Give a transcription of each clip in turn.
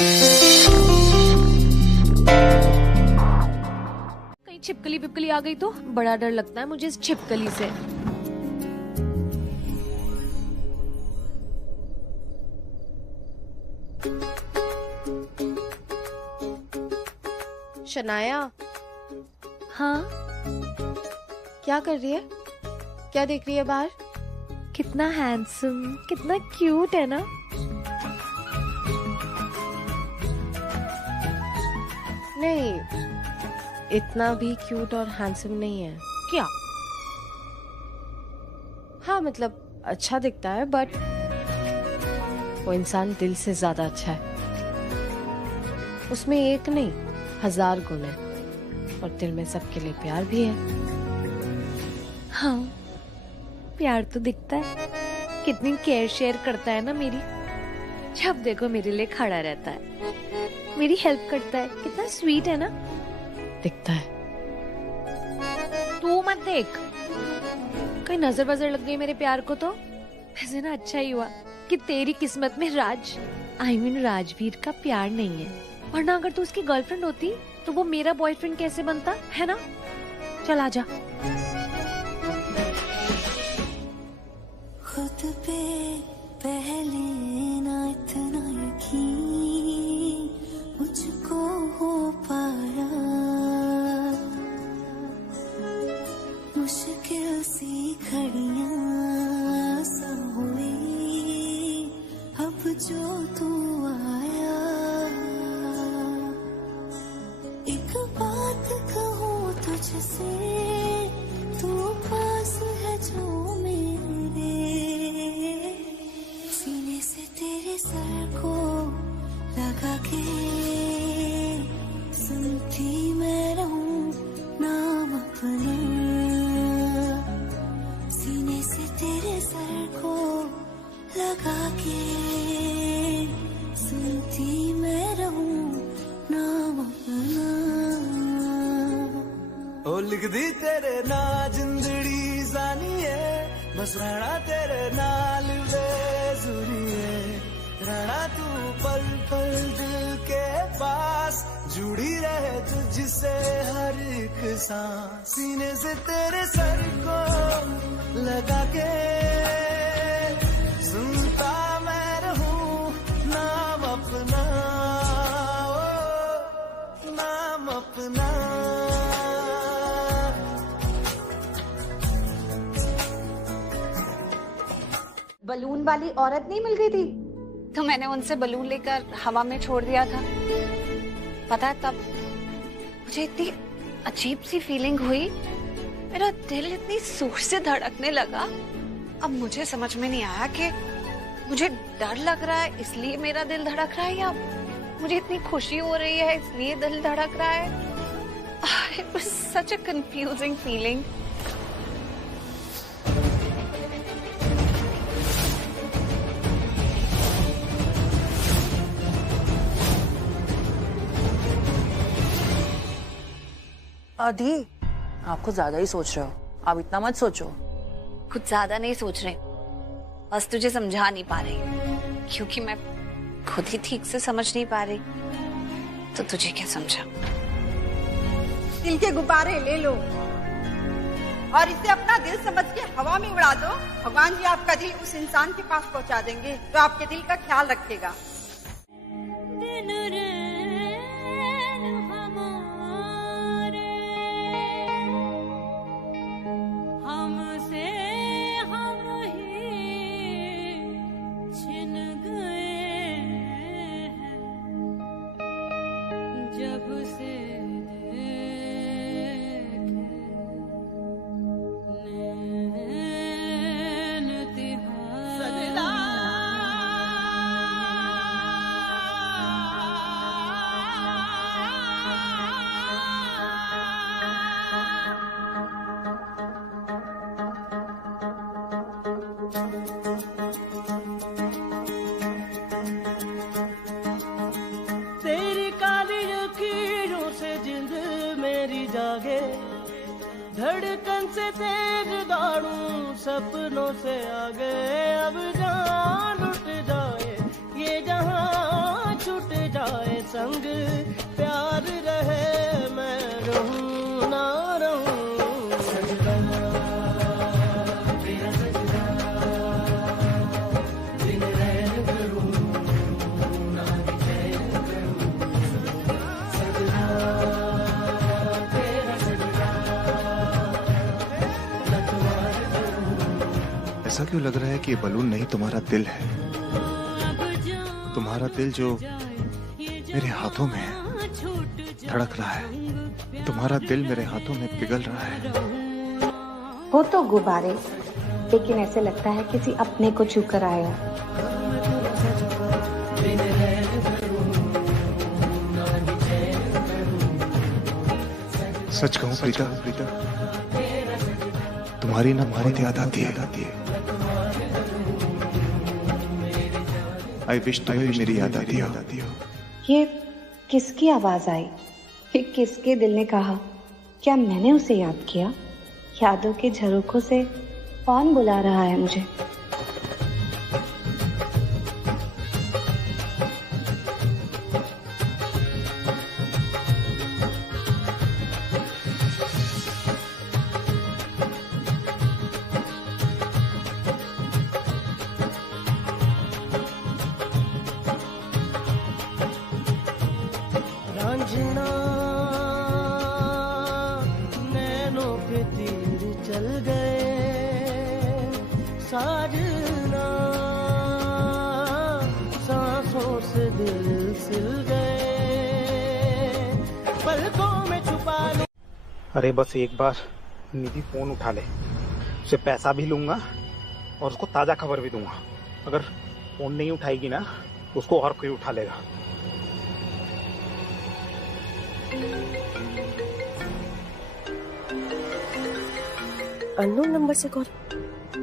कहीं छिपकली पिपकली आ गई तो बड़ा डर लगता है मुझे इस छिपकली से। शनाया। हाँ, क्या कर रही है? क्या देख रही है बाहर? कितना हैंडसम, कितना क्यूट है ना। नहीं, इतना भी क्यूट और हैंडसम नहीं है। क्या? हाँ मतलब अच्छा दिखता है, बट वो इंसान दिल से ज्यादा अच्छा है। उसमें एक नहीं 1000 गुण है और दिल में सबके लिए प्यार भी है। हाँ, प्यार तो दिखता है। कितनी केयर शेयर करता है ना मेरी। जब देखो मेरे लिए खड़ा रहता है, मेरी हेल्प करता है। कितना स्वीट है ना। दिखता है। तू मत देख, कहीं नजर वजर लग गई मेरे प्यार को तो। वैसे ना अच्छा ही हुआ कि तेरी किस्मत में राजवीर का प्यार नहीं है। वरना अगर तू उसकी गर्लफ्रेंड होती तो वो मेरा बॉयफ्रेंड कैसे बनता, है ना। चल आजा। खुद पे पहले ना इतना यकीन मुझको हो पाया, मुश्किल सी घड़ियां सा हुई अब जो तू आया। एक बात कहूँ तुझसे, तू पास है जो मेरे, सीने से तेरे सर को लगा के सुनती मैं रहूं नाम अपना। सीने से तेरे सर को लगा के सुनती मैं रहूं नाम अपना। ओ लिख दी तेरे ना जिंदड़ी जानी है, बस रहना तेरे नाल बेजुरी है। रहना तू पल पल दिल के पास, जुड़ी रहे तुझसे हर एक सांस। सीने से तेरे सर को लगा के सुनता मैं रहूं नाम अपना, ओ नाम अपना। बलून वाली औरत नहीं मिल गई थी तो मैंने उनसे बलून लेकर हवा में छोड़ दिया था। पता है तब मुझे इतनी अजीब सी फीलिंग हुई, मेरा दिल इतनी जोर से धड़कने लगा। अब मुझे समझ में नहीं आया कि मुझे डर लग रहा है इसलिए मेरा दिल धड़क रहा है या मुझे इतनी खुशी हो रही है इसलिए दिल धड़क रहा है। It was such a confusing feeling. आदि, आप कुछ ज्यादा ही सोच रहे हो। आप इतना मत सोचो। कुछ ज्यादा नहीं सोच रहे, बस तुझे समझा नहीं पा रही क्योंकि मैं खुद ही ठीक से समझ नहीं पा रही तो तुझे क्या समझा। दिल के गुब्बारे ले लो और इसे अपना दिल समझ के हवा में उड़ा दो। भगवान जी आपका दिल उस इंसान के पास पहुंचा देंगे जो आपके दिल का ख्याल रखेगा। जागे धड़कन से तेज दौड़ूं सपनों से आगे। अब जान उठ जाए ये जहां छूट जाए संग प्यार रहे, मैं रहूं ना रहूं सजदा, तेरा सजदा, दिन रैन करूं ना चैन करूं सजदा, तेरा सजदा, नटवार करूं। ऐसा क्यों लग रहा है कि ये बलून नहीं तुम्हारा दिल है? तुम्हारा दिल जो मेरे हाथों में है, धड़क रहा है। तुम्हारा दिल मेरे हाथों में पिघल रहा है। वो तो गुब्बारे, लेकिन ऐसे लगता है किसी अपने को छू कर आया। सच कहूं प्रीता, तुम्हारी ना बहुत याद आती है। आई विश तुम्हें भी मेरी याद आती हो। ये किसकी आवाज आई? ये किसके दिल ने कहा? क्या मैंने उसे याद किया? यादों के झरोखों से कौन बुला रहा है मुझे? रांझना नैनों के तीर चल गए, साजना सांसों से दिल सिल गए, पलकों में छुपा लो। अरे बस एक बार निधि फोन उठा ले, उसे पैसा भी लूंगा और उसको ताजा खबर भी दूंगा। अगर फोन नहीं उठाएगी ना तो उसको और कोई उठा लेगा। अननोन नंबर से कॉल?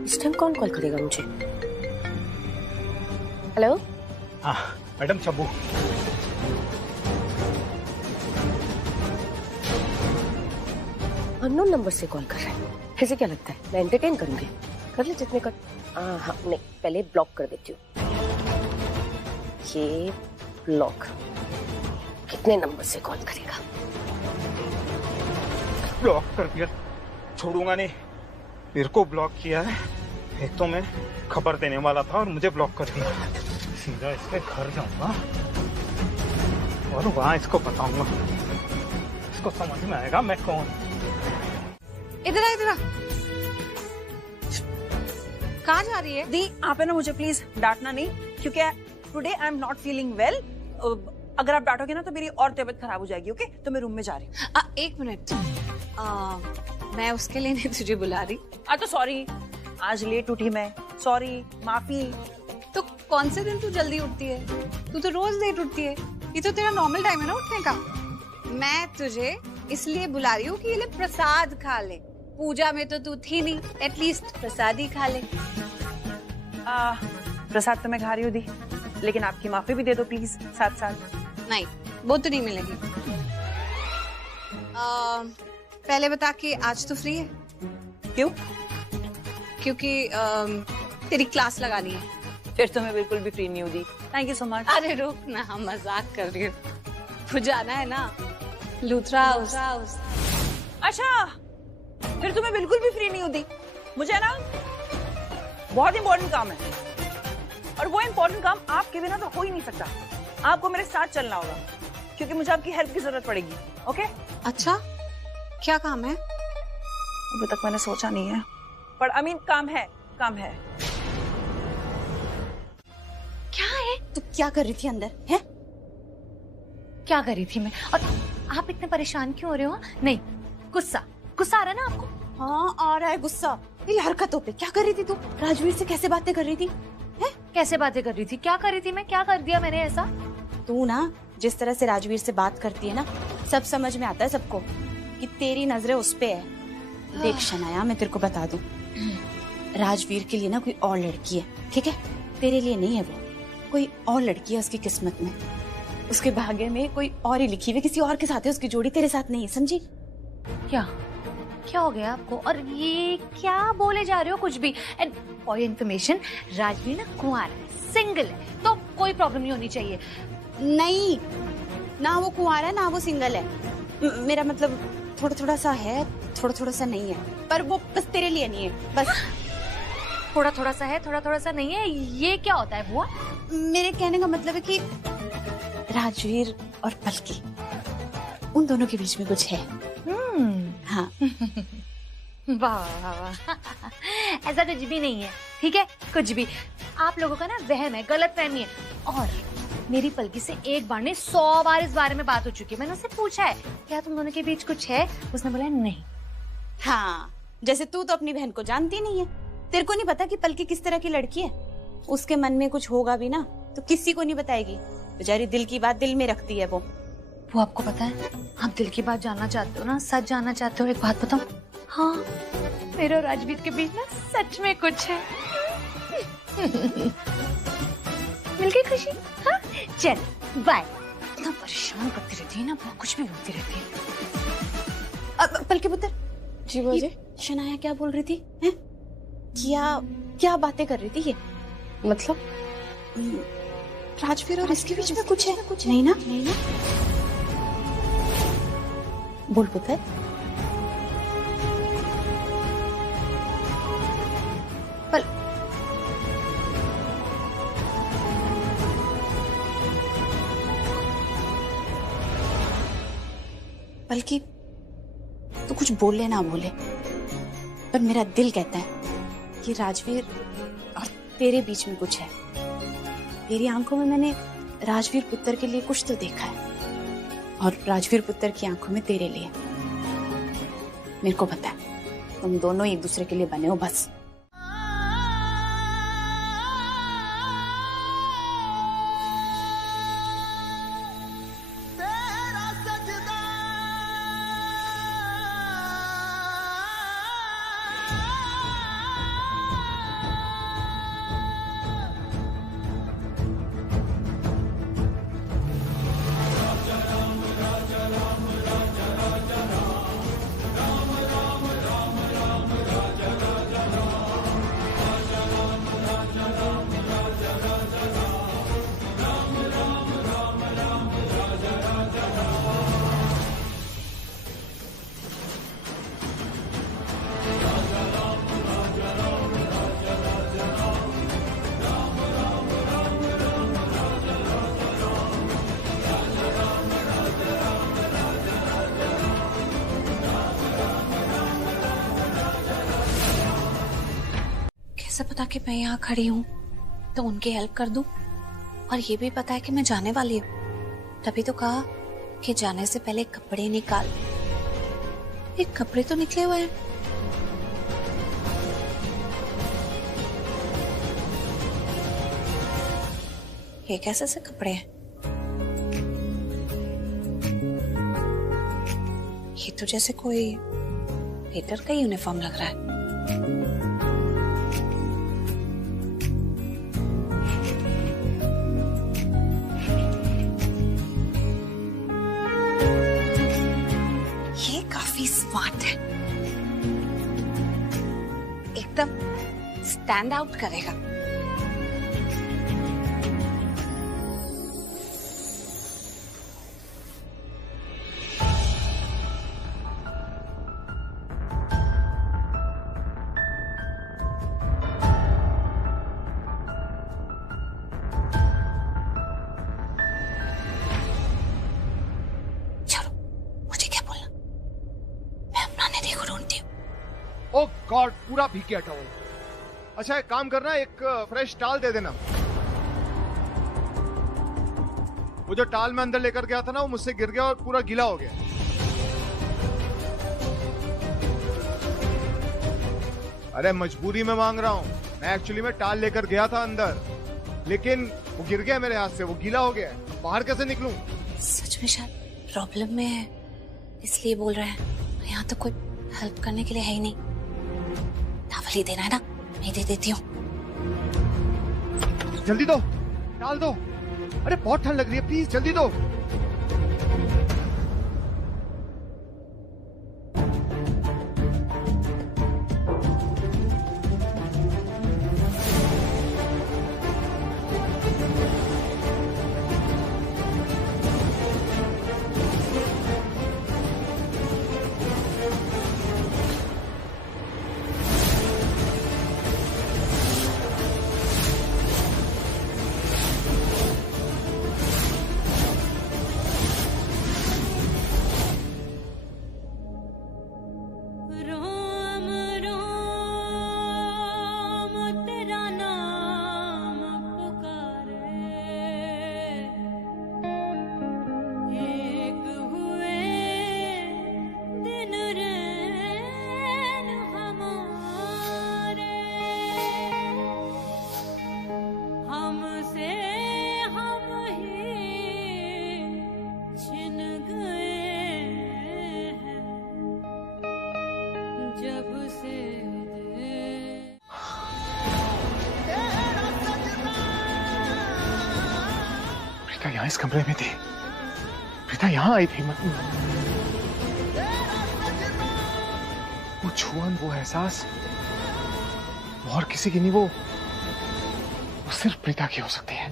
इस टाइम कौन कॉल करेगा मुझे? हेलो? हाँ मैडम चब्बू। अननोन नंबर से कॉल कर रहा है। ऐसे क्या लगता है मैं एंटरटेन करूंगी? कर ले जितने कर। हाँ नहीं, पहले ब्लॉक कर देती हूँ। ये ब्लॉक। कितने नंबर से कॉल करेगा? ब्लॉक कर दिया, छोड़ूंगा नहीं। मेरे को ब्लॉक किया है। एक तो मैं खबर देने वाला था और मुझे ब्लॉक कर दिया। सीधा इसके घर जाऊंगा और वहां इसको बताऊंगा। इसको समझ में आएगा मैं कौन। इधर आ। कहाँ जा रही है? दी आप है ना, मुझे प्लीज डांटना नहीं, क्योंकि today I am not feeling well. अगर आप डांटोगे ना तो मेरी और तबीयत खराब हो जाएगी। ओके, तो मैं रूम में जा रही हूँ। एक मिनट, मैं उसके लिए नहीं तुझे बुला रही। तो सॉरी, आज लेट उठी मैं, सॉरी, माफी। तो कौन से दिन तू जल्दी उठती है? तू तो रोज लेट उठती है। ये तो तेरा नॉर्मल टाइम है ना उठने का। मैं तुझे इसलिए बुला रही हूँ कि ये ले प्रसाद खा ले। पूजा में तो तू थी नहीं, एटलीस्ट प्रसाद ही खा ले। प्रसाद तो मैं खा रही हूँ दी, लेकिन आपकी माफी भी दे दो प्लीज साथ साथ। नहीं, वो तो नहीं मिलेगी। पहले बता कि आज तो फ्री है? क्यों? क्योंकि तेरी क्लास लगानी है। फिर तो मैं बिल्कुल भी फ्री नहीं हूँ दी। Thank you so much. अरे रुक ना, हम मजाक कर रही हूँ। तो जाना है ना लूथरा हाउस। अच्छा, फिर तो मैं बिल्कुल भी फ्री नहीं हूँ दी। मुझे ना बहुत इंपॉर्टेंट काम है, और वो इंपॉर्टेंट काम आपके बिना तो हो ही नहीं सकता। आपको मेरे साथ चलना होगा, क्योंकि मुझे आपकी हेल्प की जरूरत पड़ेगी। ओके? अच्छा, क्या काम है? अभी तक मैंने सोचा नहीं है, पर काम है। क्या है? तू क्या कर रही थी अंदर? है क्या कर रही थी मैं? और आप इतने परेशान क्यों हो रहे हो? नहीं, गुस्सा आ रहा है ना आपको? हाँ, आ रहा है गुस्सा मेरी हरकतों पे। क्या कर रही थी तू? राजवीर से कैसे बातें कर रही थी? है? कैसे बातें कर रही थी? क्या कर रही थी मैं? क्या कर दिया मैंने ऐसा? तू ना जिस तरह से राजवीर से बात करती है ना, सब समझ में आता है सबको कि तेरी नजरें उस पे है। देख शनाया, मैं तेरे को बता दूं, राजवीर के लिए ना कोई और लड़की है, ठीक है? तेरे लिए नहीं है वो, कोई और लड़की है उसकी किस्मत में, उसके भाग्य में कोई और ही लिखी हुई, किसी और के साथ है उसकी जोड़ी, तेरे साथ नहीं है, समझी? क्या हो गया आपको? और ये क्या बोले जा रहे हो कुछ भी? एंड फॉर इन्फॉर्मेशन, राजवीर ना कुंवार है, सिंगल है, तो कोई प्रॉब्लम नहीं होनी चाहिए। नहीं, ना वो कुंवारा है ना वो सिंगल है। मेरा मतलब थोड़ा थोड़ा सा है, थोड़ा थोड़ा सा नहीं है, पर वो बस तेरे लिए नहीं है बस। थोड़ा थोड़ा सा है, थोड़ा थोड़ा सा नहीं है, ये क्या होता है बुआ? मेरे कहने का मतलब है कि राजवीर और पलकी, उन दोनों के बीच में कुछ है। हाँ। वाह वाह वाह, ऐसा कुछ भी नहीं है, ठीक है? कुछ भी आप लोगों का ना वहम है, गलतफहमी है। और मेरी पलकी से एक बार नहीं 100 बार इस बारे में बात हो चुकी है। मैंने उससे पूछा है क्या तुम दोनों के बीच कुछ है, उसने बोला नहीं। हाँ, जैसे तू तो अपनी बहन को जानती नहीं है, तेरे को नहीं पता कि पलकी किस तरह की लड़की है। उसके मन में कुछ होगा भी ना तो किसी को नहीं बताएगी, बेचारी दिल की बात दिल में रखती है वो आपको पता है, आप दिल की बात जानना चाहते हो ना, सच जानना चाहते हो, एक बात बताऊं? हाँ, मेरे और राजवीर के बीच ना सच में कुछ है। मिल गई खुशी? हाँ, चल बाय। इतना परेशान करती रहती है ना, कुछ भी बोलती रहती है। पलकी पुत्र जी बोलिए। शनाया क्या बोल रही थी? हैं? क्या बातें कर रही थी ये? मतलब राजवीर और इसके बीच में कुछ है? नहीं ना? बोल पुत्र। बल्कि तू कुछ बोले ना बोले, पर मेरा दिल कहता है कि राजवीर और तेरे बीच में कुछ है। तेरी आंखों में मैंने राजवीर पुत्र के लिए कुछ तो देखा है, और राजवीर पुत्र की आंखों में तेरे लिए। मेरे को पता है तुम दोनों एक दूसरे के लिए बने हो बस। कैसे पता कि मैं यहाँ खड़ी हूँ तो उनकी हेल्प कर दूं? और ये भी पता है कि मैं जाने वाली हूँ, तभी तो कहा कि जाने से पहले कपड़े निकाल। ये कपड़े तो निकले हुए हैं। ये कैसे से कपड़े हैं? ये तो जैसे कोई वेटर का यूनिफॉर्म लग रहा है। स्मार्ट है, एकदम स्टैंड आउट करेगा। ओह गॉड, पूरा भीग गया टॉवल। अच्छा एक काम करना, एक फ्रेश टाल दे देना। वो जो टाल मैं अंदर लेकर गया था ना, वो मुझसे गिर गया और पूरा गीला हो गया। अरे मजबूरी में मांग रहा हूँ, मैं एक्चुअली में टाल लेकर गया था अंदर, लेकिन वो गिर गया मेरे हाथ से, वो गीला हो गया। बाहर कैसे निकलूं? सच में शायद प्रॉब्लम में है, इसलिए बोल रहे हैं। यहाँ तो कोई हेल्प करने के लिए है ही नहीं। टावल ही देना है ना, मैं दे देती हूँ। जल्दी दो, डाल दो। अरे बहुत ठंड लग रही है, प्लीज जल्दी दो। यहाँ इस कमरे में थी, प्रीता यहाँ आई थी। वो छुअन, वो एहसास और किसी की नहीं, वो सिर्फ प्रीता की हो सकती है।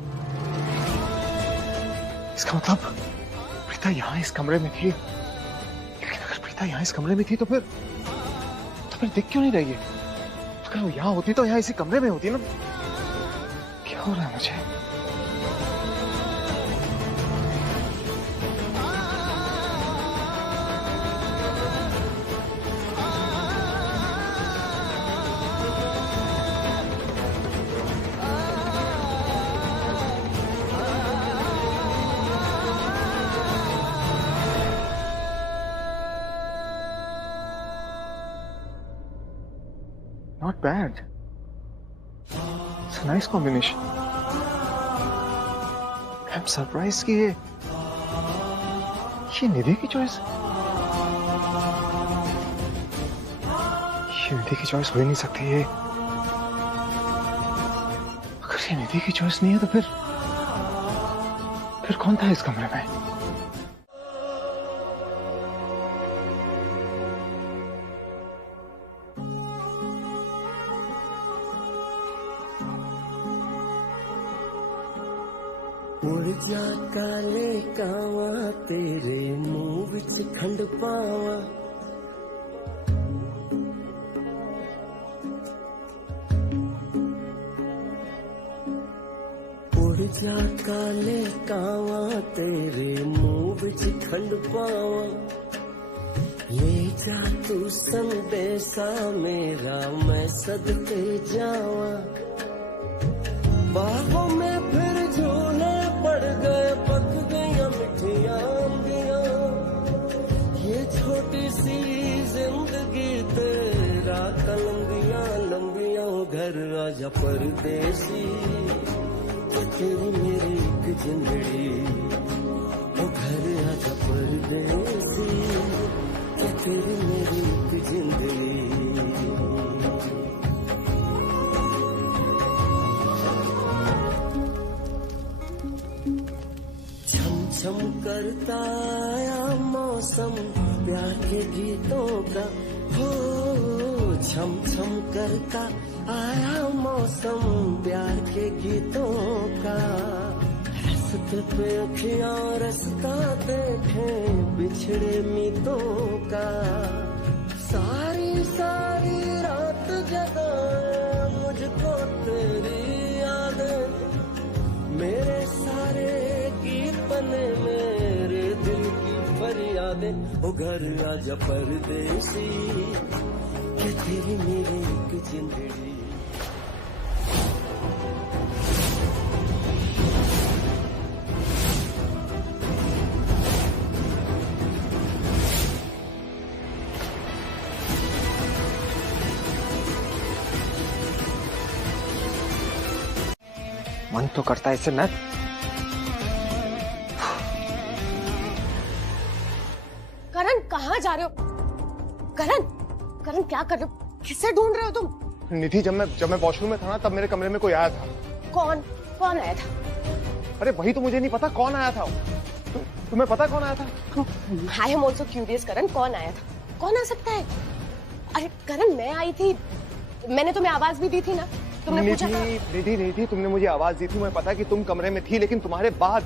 इसका मतलब प्रीता यहाँ इस कमरे में थी, लेकिन अगर प्रीता यहाँ इस कमरे में थी तो फिर दिख क्यों नहीं रही है? अगर वो यहाँ होती तो यहाँ इसी कमरे में होती ना। क्या हो रहा है मुझे? Not bad. It's a nice combination. I'm surprised कि ये निधि की चॉइस, ये निधि की चॉइस हो ही नहीं सकती। ये अगर ये निधि की चॉइस नहीं है तो फिर कौन था इस कमरे में? उड़ जा काले कावा तेरे मुंह विच खंड पावा, उड़ जा काले कावा तेरे मुंह विच खंड पावा, ले जा तू संदेशा मेरा मैं सदके जावा, बाहों में फिर झूले पड़ गए पक गया मिठियां अंबियां, ये छोटी सी जिंदगी तेरा कलंबियां लंबियां, घर आजा परदेसी तेरी मेरी एक जिंदड़ी, ओ घर आजा परदेसी तेरी मेरी एक जिंदड़ी। छम करता आया मौसम प्यार के गीतों का, हो छम छम करता आया मौसम प्यार के गीतों का, रास्ते पे अखियां रास्ता देखे बिछड़े मीतों का, सारी सारी रात जगाए मुझको तेरी यादें, मेरे सारे गीत बने मेरे दिल की फरियादें, ओ घर आजा परदेसी कि तेरी मेरी एक जिंदड़ी। मन तो करता है इससे मैं करण, कहाँ जा रहे हो? करण, करण क्या कर रहे हो? किसे ढूंढ रहे हो तुम? निधि, जब मैं वॉशरूम में था ना, तब मेरे कमरे में कोई आया था। कौन आया था? अरे वही तो मुझे नहीं पता कौन आया था। तुम्हें पता कौन आया था? आई एम ऑल्सो क्यूरियस करण, कौन आया था? कौन आ सकता है? अरे करण, मैं आई थी, मैंने तुम्हें आवाज भी दी थी ना, तुमने पूछा था। निधि, तुमने मुझे आवाज दी थी, मुझे पता कि तुम कमरे में थी, लेकिन तुम्हारे बाद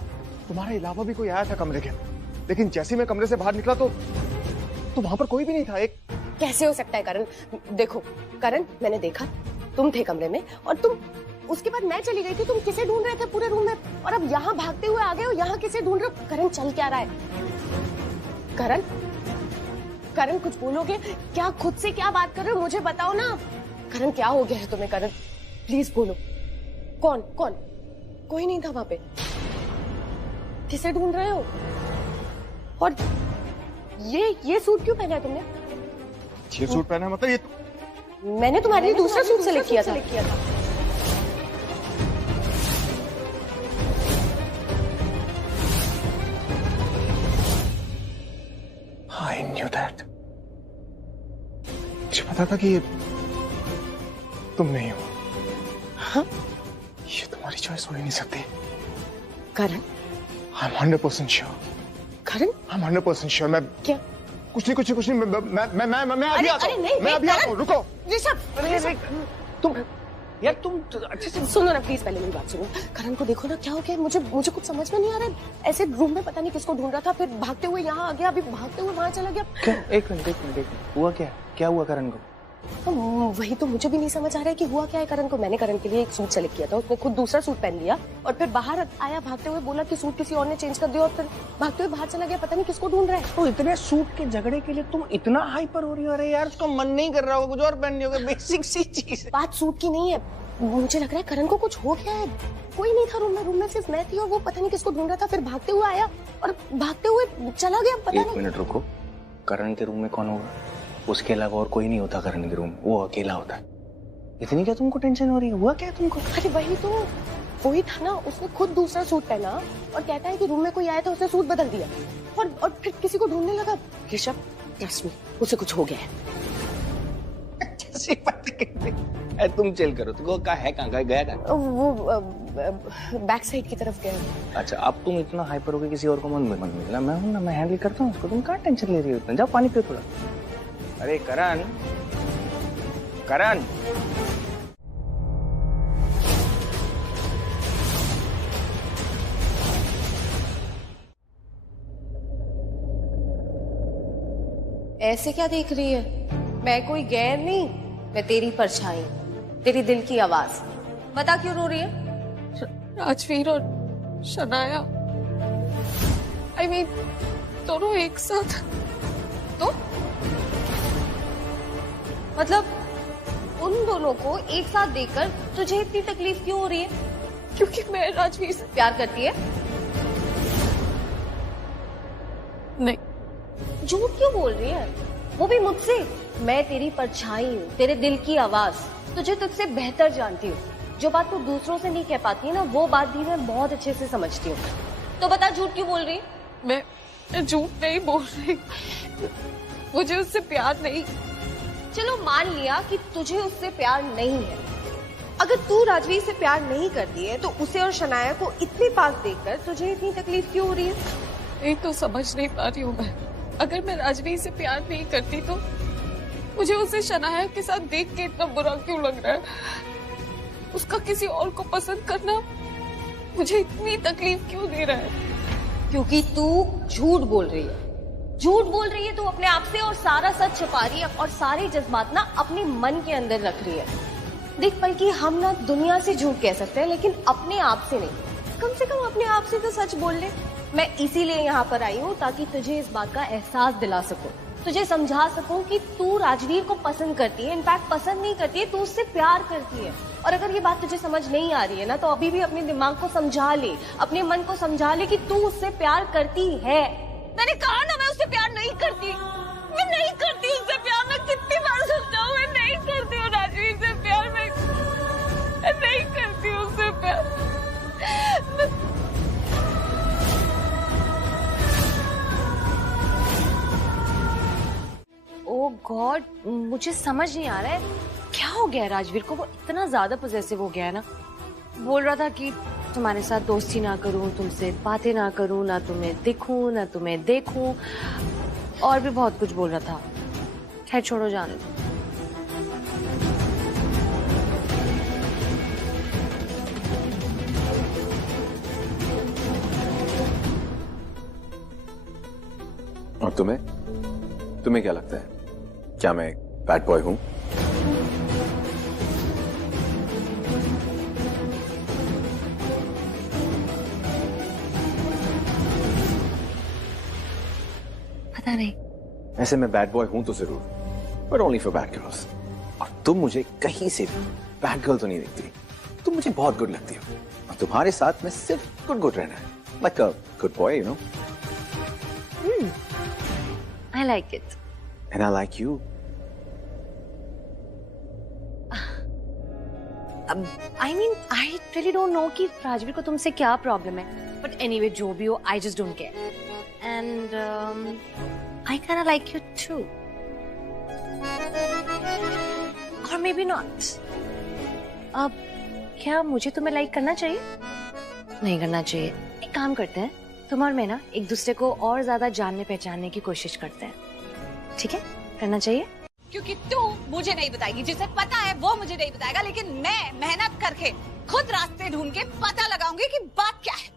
तुम्हारे अलावा भी कोई आया था कमरे के। लेकिन जैसे मैं कमरे से बाहर निकला तो वहां पर कोई भी नहीं था। एक कैसे हो सकता है करण? देखो करण, मैंने देखा तुम थे कमरे में और तुम, उसके बाद मैं चली गई थी। तुम किसे ढूंढ रहे थे पूरे रूम में, और अब यहाँ भागते हुए आ गए हो। यहाँ किसे ढूंढ रहे हो? करण, चल क्या रहा है? करण, करण कुछ बोलोगे क्या? खुद से क्या बात कर रहे हो? मुझे बताओ ना करण, क्या हो गया है तुम्हें? करण प्लीज बोलो, कौन? कोई नहीं था वहां पे। किसे ढूंढ रहे हो? और ये सूट क्यों पहना है तुमने? ये सूट पहना मतलब ये मैंने तुम्हारे लिए दूसरा सूट सेलेक्ट किया था। I knew that. मुझे पता था कि ये तुम नहीं हो। हाँ? ये तुम्हारी चॉइस हो ही नहीं सकती। करण, I'm 100% sure. Karan, I'm 100% sure. मैं क्या? कुछ नहीं, मैं अभी आता हूँ। मैं अभी आता हूँ, रुको। ऋषभ, तुम यार तुम अच्छे से सुनो ना प्लीज, पहले मेरी बात सुनो। करण को देखो ना, क्या हो गया, मुझे कुछ समझ में नहीं आ रहा है। ऐसे रूम में पता नहीं किसको ढूंढ रहा था, फिर भागते हुए यहाँ आ गया, अभी भागते हुए वहां चला गया। क्या? एक मिनट हुआ क्या हुआ करण को? वही तो मुझे भी नहीं समझ आ रहा है कि हुआ क्या है करण को। मैंने करण के लिए एक सूट सेलेक्ट किया था, उसने खुद दूसरा सूट पहन लिया और फिर बाहर आया भागते हुए, बोला कि सूट किसी और ने चेंज कर दिया और फिर भागते हुए बाहर चला गया। पता नहीं किसको ढूंढ रहा है। तो इतने सूट के झगड़े के लिए तुम इतना हाइपर हो रही हो? अरे यार उसका मन नहीं कर रहा होगा, कुछ और पहनने होगा, बेसिक सी चीज है। बात सूट की नहीं है, मुझे लग रहा है करण को कुछ हो गया है। कोई नहीं था रूम में सिर्फ मैं थी और वो पता नहीं किसको ढूंढ रहा था, फिर भागते हुए आया और भागते हुए चला गया। पता नहीं। 1 मिनट रुको, करण के रूम में कौन होगा? उसके अलावा और कोई नहीं होता करण के रूम, वो अकेला होता है। इतनी क्या तुमको टेंशन हो रही है? हुआ क्या तुमको? अरे वही था ना, उसने खुद दूसरा सूट पहना और कहता है कि रूम में कोई आया तो उसने सूट बदल दिया और फिर किसी को ढूंढने लगा। ऋषभ, ट्रस्ट मी, उसे कुछ हो गया है। तुम चिल करो, तुमको क्या है, कहाँ गया था? वो बैक साइड की तरफ गया। अच्छा, अब तुम इतना हाइपर हो गए, किसी और को मन मिला, मैं हूं ना, मैं हैंडल करता हूँ उसको। तुम कहाँ टेंशन ले रही हो इतना? जाओ पानी पियो थोड़ा। अरे करण, ऐसे क्या देख रही है? मैं कोई गैर नहीं, मैं तेरी परछाई, तेरी दिल की आवाज। बता क्यों रो रही है? राजवीर और शनाया, I mean, दोनों एक साथ। तो मतलब उन दोनों को एक साथ देखकर तुझे इतनी तकलीफ क्यों हो रही है? क्योंकि मैं राजवीर से प्यार करती है। नहीं। झूठ क्यों बोल रही है? वो भी मुझसे। मैं तेरी परछाई हूँ, तेरे दिल की आवाज, तुझे तुझसे बेहतर जानती हूँ। जो बात तू दूसरों से नहीं कह पाती है ना, वो बात भी मैं बहुत अच्छे से समझती हूँ। तो बता, झूठ क्यों बोल रही? मैं झूठ नहीं बोल रही, मुझे उससे प्यार नहीं। चलो मान लिया कि तुझे उससे प्यार नहीं है। अगर तू राजवीर से प्यार नहीं करती है तो उसे और शनाया को इतने पास देखकर तुझे इतनी तकलीफ क्यों हो रही है? ये तो समझ नहीं पा रही हूँ मैं। अगर मैं राजवीर से प्यार नहीं करती तो मुझे उसे शनाया के साथ देख के इतना बुरा क्यों लग रहा है? उसका किसी और को पसंद करना मुझे इतनी तकलीफ क्यों दे रहा है? क्योंकि तू झूठ बोल रही है। झूठ बोल रही है तू अपने आप से और सारा सच छुपा रही है और सारे जज्बात ना अपने मन के अंदर रख रही है। देख, बल्कि हम ना दुनिया से झूठ कह सकते हैं लेकिन अपने आप से नहीं। कम से कम अपने आप से तो सच बोल ले। मैं इसीलिए यहाँ पर आई हूँ ताकि तुझे इस बात का एहसास दिला सकूं, तुझे समझा सकूं कि तू राजवीर को पसंद करती है। इनफैक्ट पसंद नहीं करती है, तू उससे प्यार करती है। और अगर ये बात तुझे समझ नहीं आ रही है ना, तो अभी भी अपने दिमाग को समझा ले, अपने मन को समझा ले कि तू उससे प्यार करती है। मैंने कहा ना, मैं उससे प्यार नहीं करती। मैं नहीं करती उससे प्यार। मैं कितनी बार समझाऊं, मैं नहीं करती हूँ राजवीर से प्यार। मैं नहीं करती उससे प्यार। ओह गॉड, मुझे समझ नहीं आ रहा है क्या हो गया है राजवीर को। वो इतना ज्यादा पॉसेसिव हो गया है ना। बोल रहा था कि तुम्हारे साथ दोस्ती ना करूं, तुमसे बातें ना करूं, ना तुम्हें दिखूं, ना तुम्हें देखूं, और भी बहुत कुछ बोल रहा था। खैर छोड़ो, जाने दो। और तुम्हें क्या लगता है, क्या मैं एक बैड बॉय हूं? पता नहीं। ऐसे मैं बैड बॉय हूं तो जरूर, but only for bad girls. और तुम मुझे कहीं से भी बैड गर्ल तो नहीं दिखती। तुम मुझे बहुत गुड लगती हो और तुम्हारे साथ में सिर्फ गुड रहना है, like a good boy, you know. I like it. And I like you. I mean, I really don't know कि राजवीर को तुमसे क्या प्रॉब्लम है, but anyway जो भी हो, I just don't care. And I kind of like you too. Or maybe not. अब क्या मुझे तुम्हें लाइक करना चाहिए? नहीं करना चाहिए। एक काम करते हैं, तुम और मैं ना एक दूसरे को और ज्यादा जानने पहचानने की कोशिश करते हैं, ठीक है? करना चाहिए? क्योंकि तू मुझे नहीं बताएगी, जिसे पता है वो मुझे नहीं बताएगा, लेकिन मैं मेहनत करके खुद रास्ते ढूंढ के पता लगाऊंगी कि बात क्या है।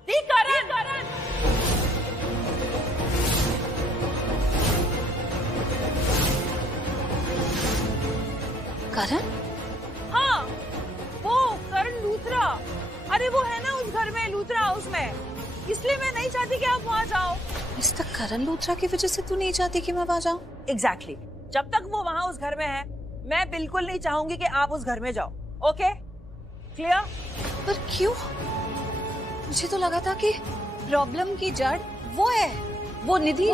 करण करण? हाँ, वो करण लूथरा। अरे वो है ना उस घर में, लूथरा हाउस में, इसलिए मैं नहीं चाहती कि आप वहाँ जाओ। मिस्टर करण लूथरा की वजह से तू नहीं चाहती कि मैं वहाँ जाऊँ? एग्जैक्टली। जब तक वो वहाँ उस घर में है, मैं बिल्कुल नहीं चाहूंगी कि आप उस घर में जाओ। Okay, clear? पर क्यों? मुझे तो लगा था कि प्रॉब्लम की जड़ वो है, वो निधि।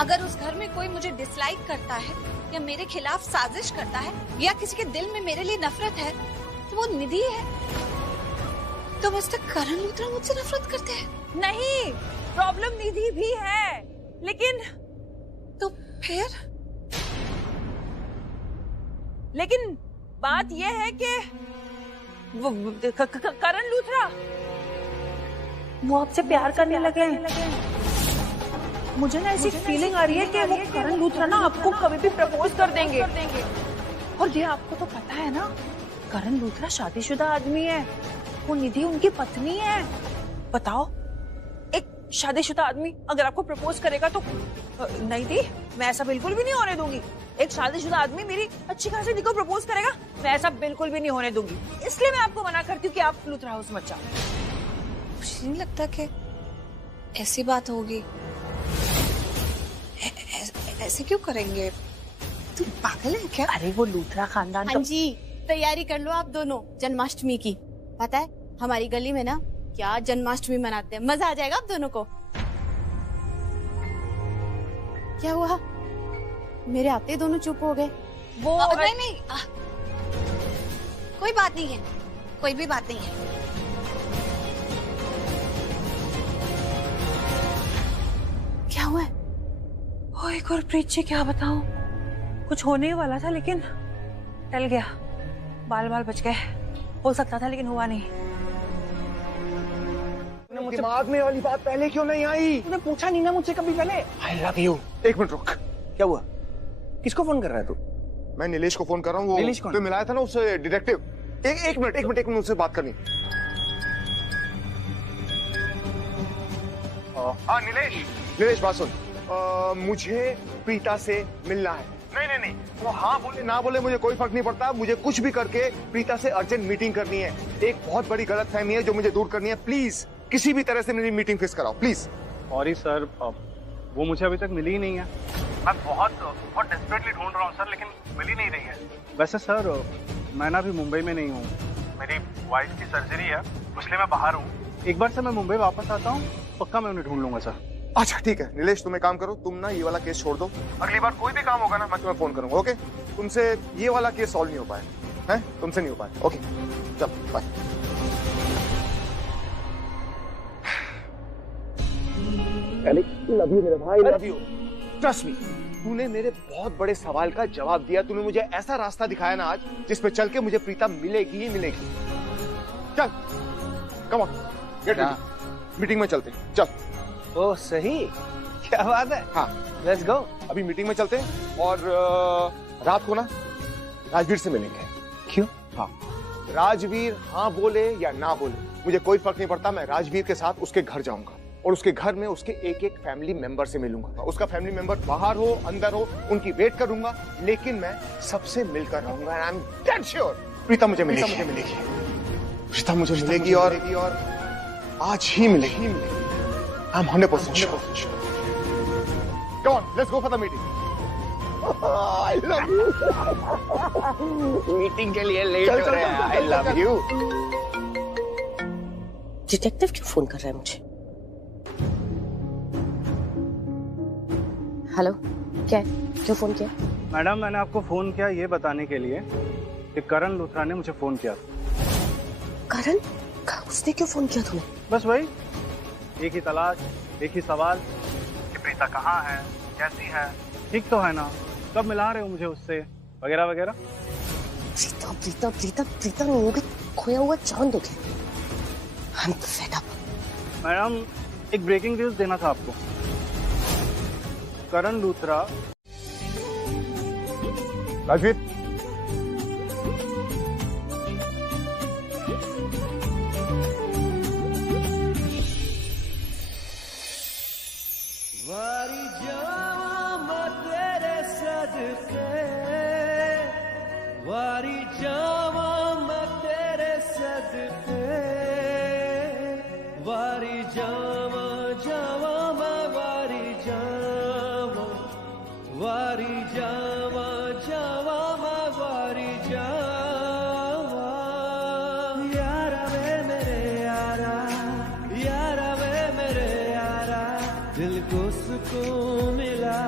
अगर उस घर में कोई मुझे डिसलाइक करता है या मेरे खिलाफ साजिश करता है या किसी के दिल में मेरे लिए नफरत है तो वो निधि है। तो मिस्टर करण लूथरा मुझसे नफरत करते हैं? नहीं, प्रॉब्लम निधि भी है, लेकिन तो फिर? लेकिन बात यह है कि करण लूथरा वो आपसे प्यार करने लगे हैं। मुझे ना ऐसी फीलिंग आ रही है कि वो करण लूथरा ना आपको कभी भी प्रपोज कर देंगे। और ये आपको तो पता है ना, करण लूथरा शादीशुदा आदमी है, वो निधि उनकी पत्नी है। बताओ, एक शादीशुदा आदमी अगर आपको प्रपोज करेगा तो नहीं दी, मैं ऐसा बिल्कुल भी नहीं होने दूंगी। एक शादीशुदा आदमी मेरी अच्छी खासी दी को प्रपोज करेगा, मैं ऐसा बिल्कुल भी नहीं होने दूंगी। इसलिए मैं आपको मना करती हूँ कि आप लूथरा हाउस मत जाओ। मुझे नहीं लगता कि ऐसी बात होगी। ऐसे क्यों करेंगे? तुम पागल है क्या? अरे वो लूथरा खानदान। हाँ जी, तैयारी कर लो आप दोनों जन्माष्टमी की। पता है हमारी गली में ना क्या जन्माष्टमी मनाते हैं, मजा आ जाएगा आप दोनों को। क्या हुआ? मेरे आते ही दोनों चुप हो गए। वो नहीं, कोई बात नहीं है, कोई भी बात नहीं है। क्या हुआ है? ओए गुरप्रीत जी, क्या बताऊं, कुछ होने ही वाला था लेकिन टल गया, बाल बच गए। हो सकता था लेकिन हुआ नहीं। दिमाग में वाली बात पहले क्यों नहीं आई? तूने पूछा नहीं ना मुझसे कभी पहले। I love you। एक मिनट रुक। क्या हुआ? किसको फोन कर रहा है तू? मैं नीलेश को फोन कर रहा हूँ। नीलेश कौन? तो मिलाया था ना उससे डिटेक्टिव। एक मिनट उससे बात करनी। हाँ नीलेश बात सुन। मुझे प्रीता से मिलना है। नहीं, वो हाँ बोले ना बोले मुझे कोई फर्क नहीं पड़ता। मुझे कुछ भी करके प्रीता से अर्जेंट मीटिंग करनी है। एक बहुत बड़ी गलतफहमी है जो मुझे दूर करनी है। प्लीज किसी भी तरह से मेरी मीटिंग फिक्स कराओ प्लीज। सॉरी सर, वो मुझे अभी तक मिली ही नहीं है। मैं बहुत डेस्परेटली ढूंढ रहा हूँ सर, लेकिन मिल ही नहीं रही है। वैसे सर, मैं ना अभी मुंबई में नहीं हूँ, मेरी वाइफ की सर्जरी है, इसलिए मैं बाहर हूँ। एक बार से मैं मुंबई वापस आता हूँ, पक्का मैं उन्हें ढूंढ लूंगा सर। अच्छा ठीक है नीलेश, तुम एक काम करो, तुम ना ये वाला केस छोड़ दो। अगली बार कोई भी काम होगा ना मैं तुम्हें फोन करूंगा। ओके? तुमसे ये वाला केस सॉल्व नहीं हो पाया है, तुमसे नहीं हो पाया। ओके चल बाय। लव यू मेरे भाई, लव यू। ट्रस्ट मी, तूने मेरे बहुत बड़े सवाल का जवाब दिया। तूने मुझे ऐसा रास्ता दिखाया ना आज जिस पे चल के मुझे प्रीता मिलेगी ही मिलेगी। चल come on, get ready, meeting में चलते हैं। चल। ओह सही, क्या बात है। हाँ लेट्स गो। अभी मीटिंग में चलते हैं और रात को ना राजवीर से मिलेंगे। क्यों? हाँ, राजवीर हाँ बोले या ना बोले मुझे कोई फर्क नहीं पड़ता। मैं राजवीर के साथ उसके घर जाऊंगा और उसके घर में उसके एक फैमिली मेंबर से मिलूंगा। उसका फैमिली मेंबर बाहर हो अंदर हो, उनकी वेट करूंगा, लेकिन मैं सबसे मिलकर रहूंगा। I am dead sure Preeta मुझे मिलेगी। प्रीता मुझे मिलेगी और आज ही मिलेगी। I am 100% sure. Come on, let's go for the meeting. I love you. Meeting के लिए लेट हो रहे हैं। I love you. डिटेक्टिव क्यों फोन कर रहा है मुझे? हेलो, क्या है? क्यों फोन किया? मैडम, मैंने आपको फोन किया ये बताने के लिए कि करण लूथरा ने मुझे फोन किया। करण? उसने क्यों फोन किया तुम्हें? बस वही, एक ही तलाश, एक ही सवाल कि प्रीता कहाँ है, कैसी है, ठीक तो है ना, कब मिला रहे हो मुझे उससे, वगैरह वगैरह। प्रीता प्रीता प्रीता प्रीता नहीं होगी, खोया हुआ चांद हो गया। I'm fed up. मैडम एक ब्रेकिंग न्यूज देना था आपको। करण लूथरा। राजवीर, वारी जामा तेरे सदके, वारी जामा तेरे सदके, वारी जामा जामा वारी जामा, वारी जामा जामा वारी जामा। यारा वे मेरे यारा, यारा वे मेरे यारा, दिल को सुकून मिला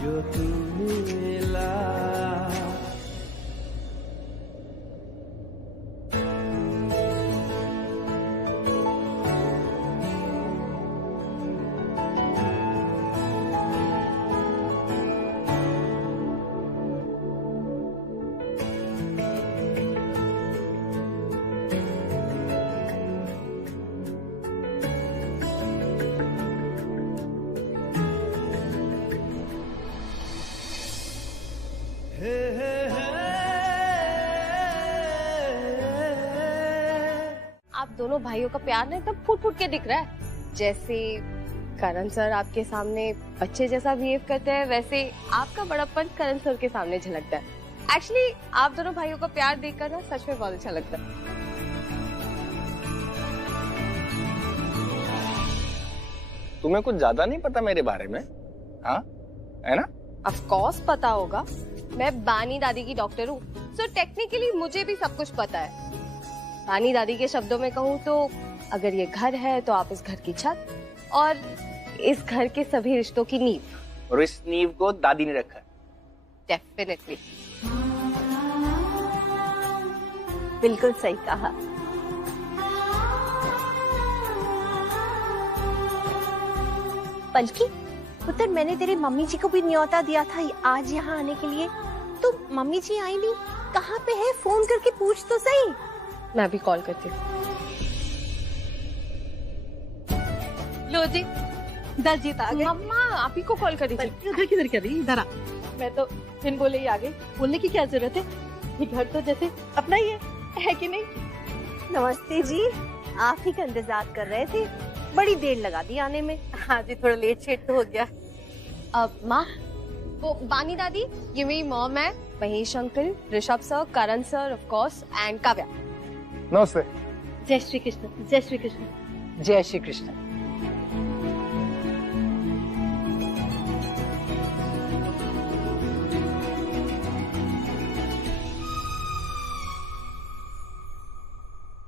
जो तू मिला। आप दोनों भाइयों का प्यार ना एकदम फूट फूट के दिख रहा है। जैसे करण सर आपके सामने बच्चे जैसा बिहेव करते हैं, वैसे आपका बड़प्पन करण सर के सामने झलकता है। एक्चुअली आप दोनों भाइयों का प्यार देखकर ना सच में बहुत अच्छा लगता है। तुम्हें कुछ ज्यादा नहीं पता मेरे बारे में, हाँ है ना? ऑफ कोर्स पता होगा, मैं बानी दादी की डॉक्टर हूँ, सो टेक्निकली मुझे भी सब कुछ पता है। बानी दादी के शब्दों में कहूँ तो अगर ये घर है तो आप इस घर की छत और इस घर के सभी रिश्तों की नींव। और इस नींव को दादी ने रखा है। डेफिनेटली। बिल्कुल सही कहा। बल्कि पुत्र, मैंने तेरी मम्मी जी को भी न्योता दिया था आज यहाँ आने के लिए, तो मम्मी जी आई नहीं, कहाँ पे है? फोन करके पूछ तो सही। मैं अभी कॉल करती हूँ। लो जी, दलजीत आ गए। मम्मा आप ही को कॉल करी थी। इधर किधर कर रही? इधर आ। मैं तो बिन बोले ही आ गई। बोलने की क्या जरूरत है, ये घर तो जैसे अपना ही है कि नहीं? नमस्ते जी, आप ही का इंतजार कर रहे थे, बड़ी देर लगा दी आने में। हाँ जी, थोड़ा लेट शेट तो हो गया। अब माँ, वो बानी दादी, ये मेरी मॉम है, Mahesh uncle, Rishabh sir, Karan sir of course, and Kavya. नमस्ते। जय श्री कृष्ण। जय श्री कृष्ण। जय श्री कृष्ण।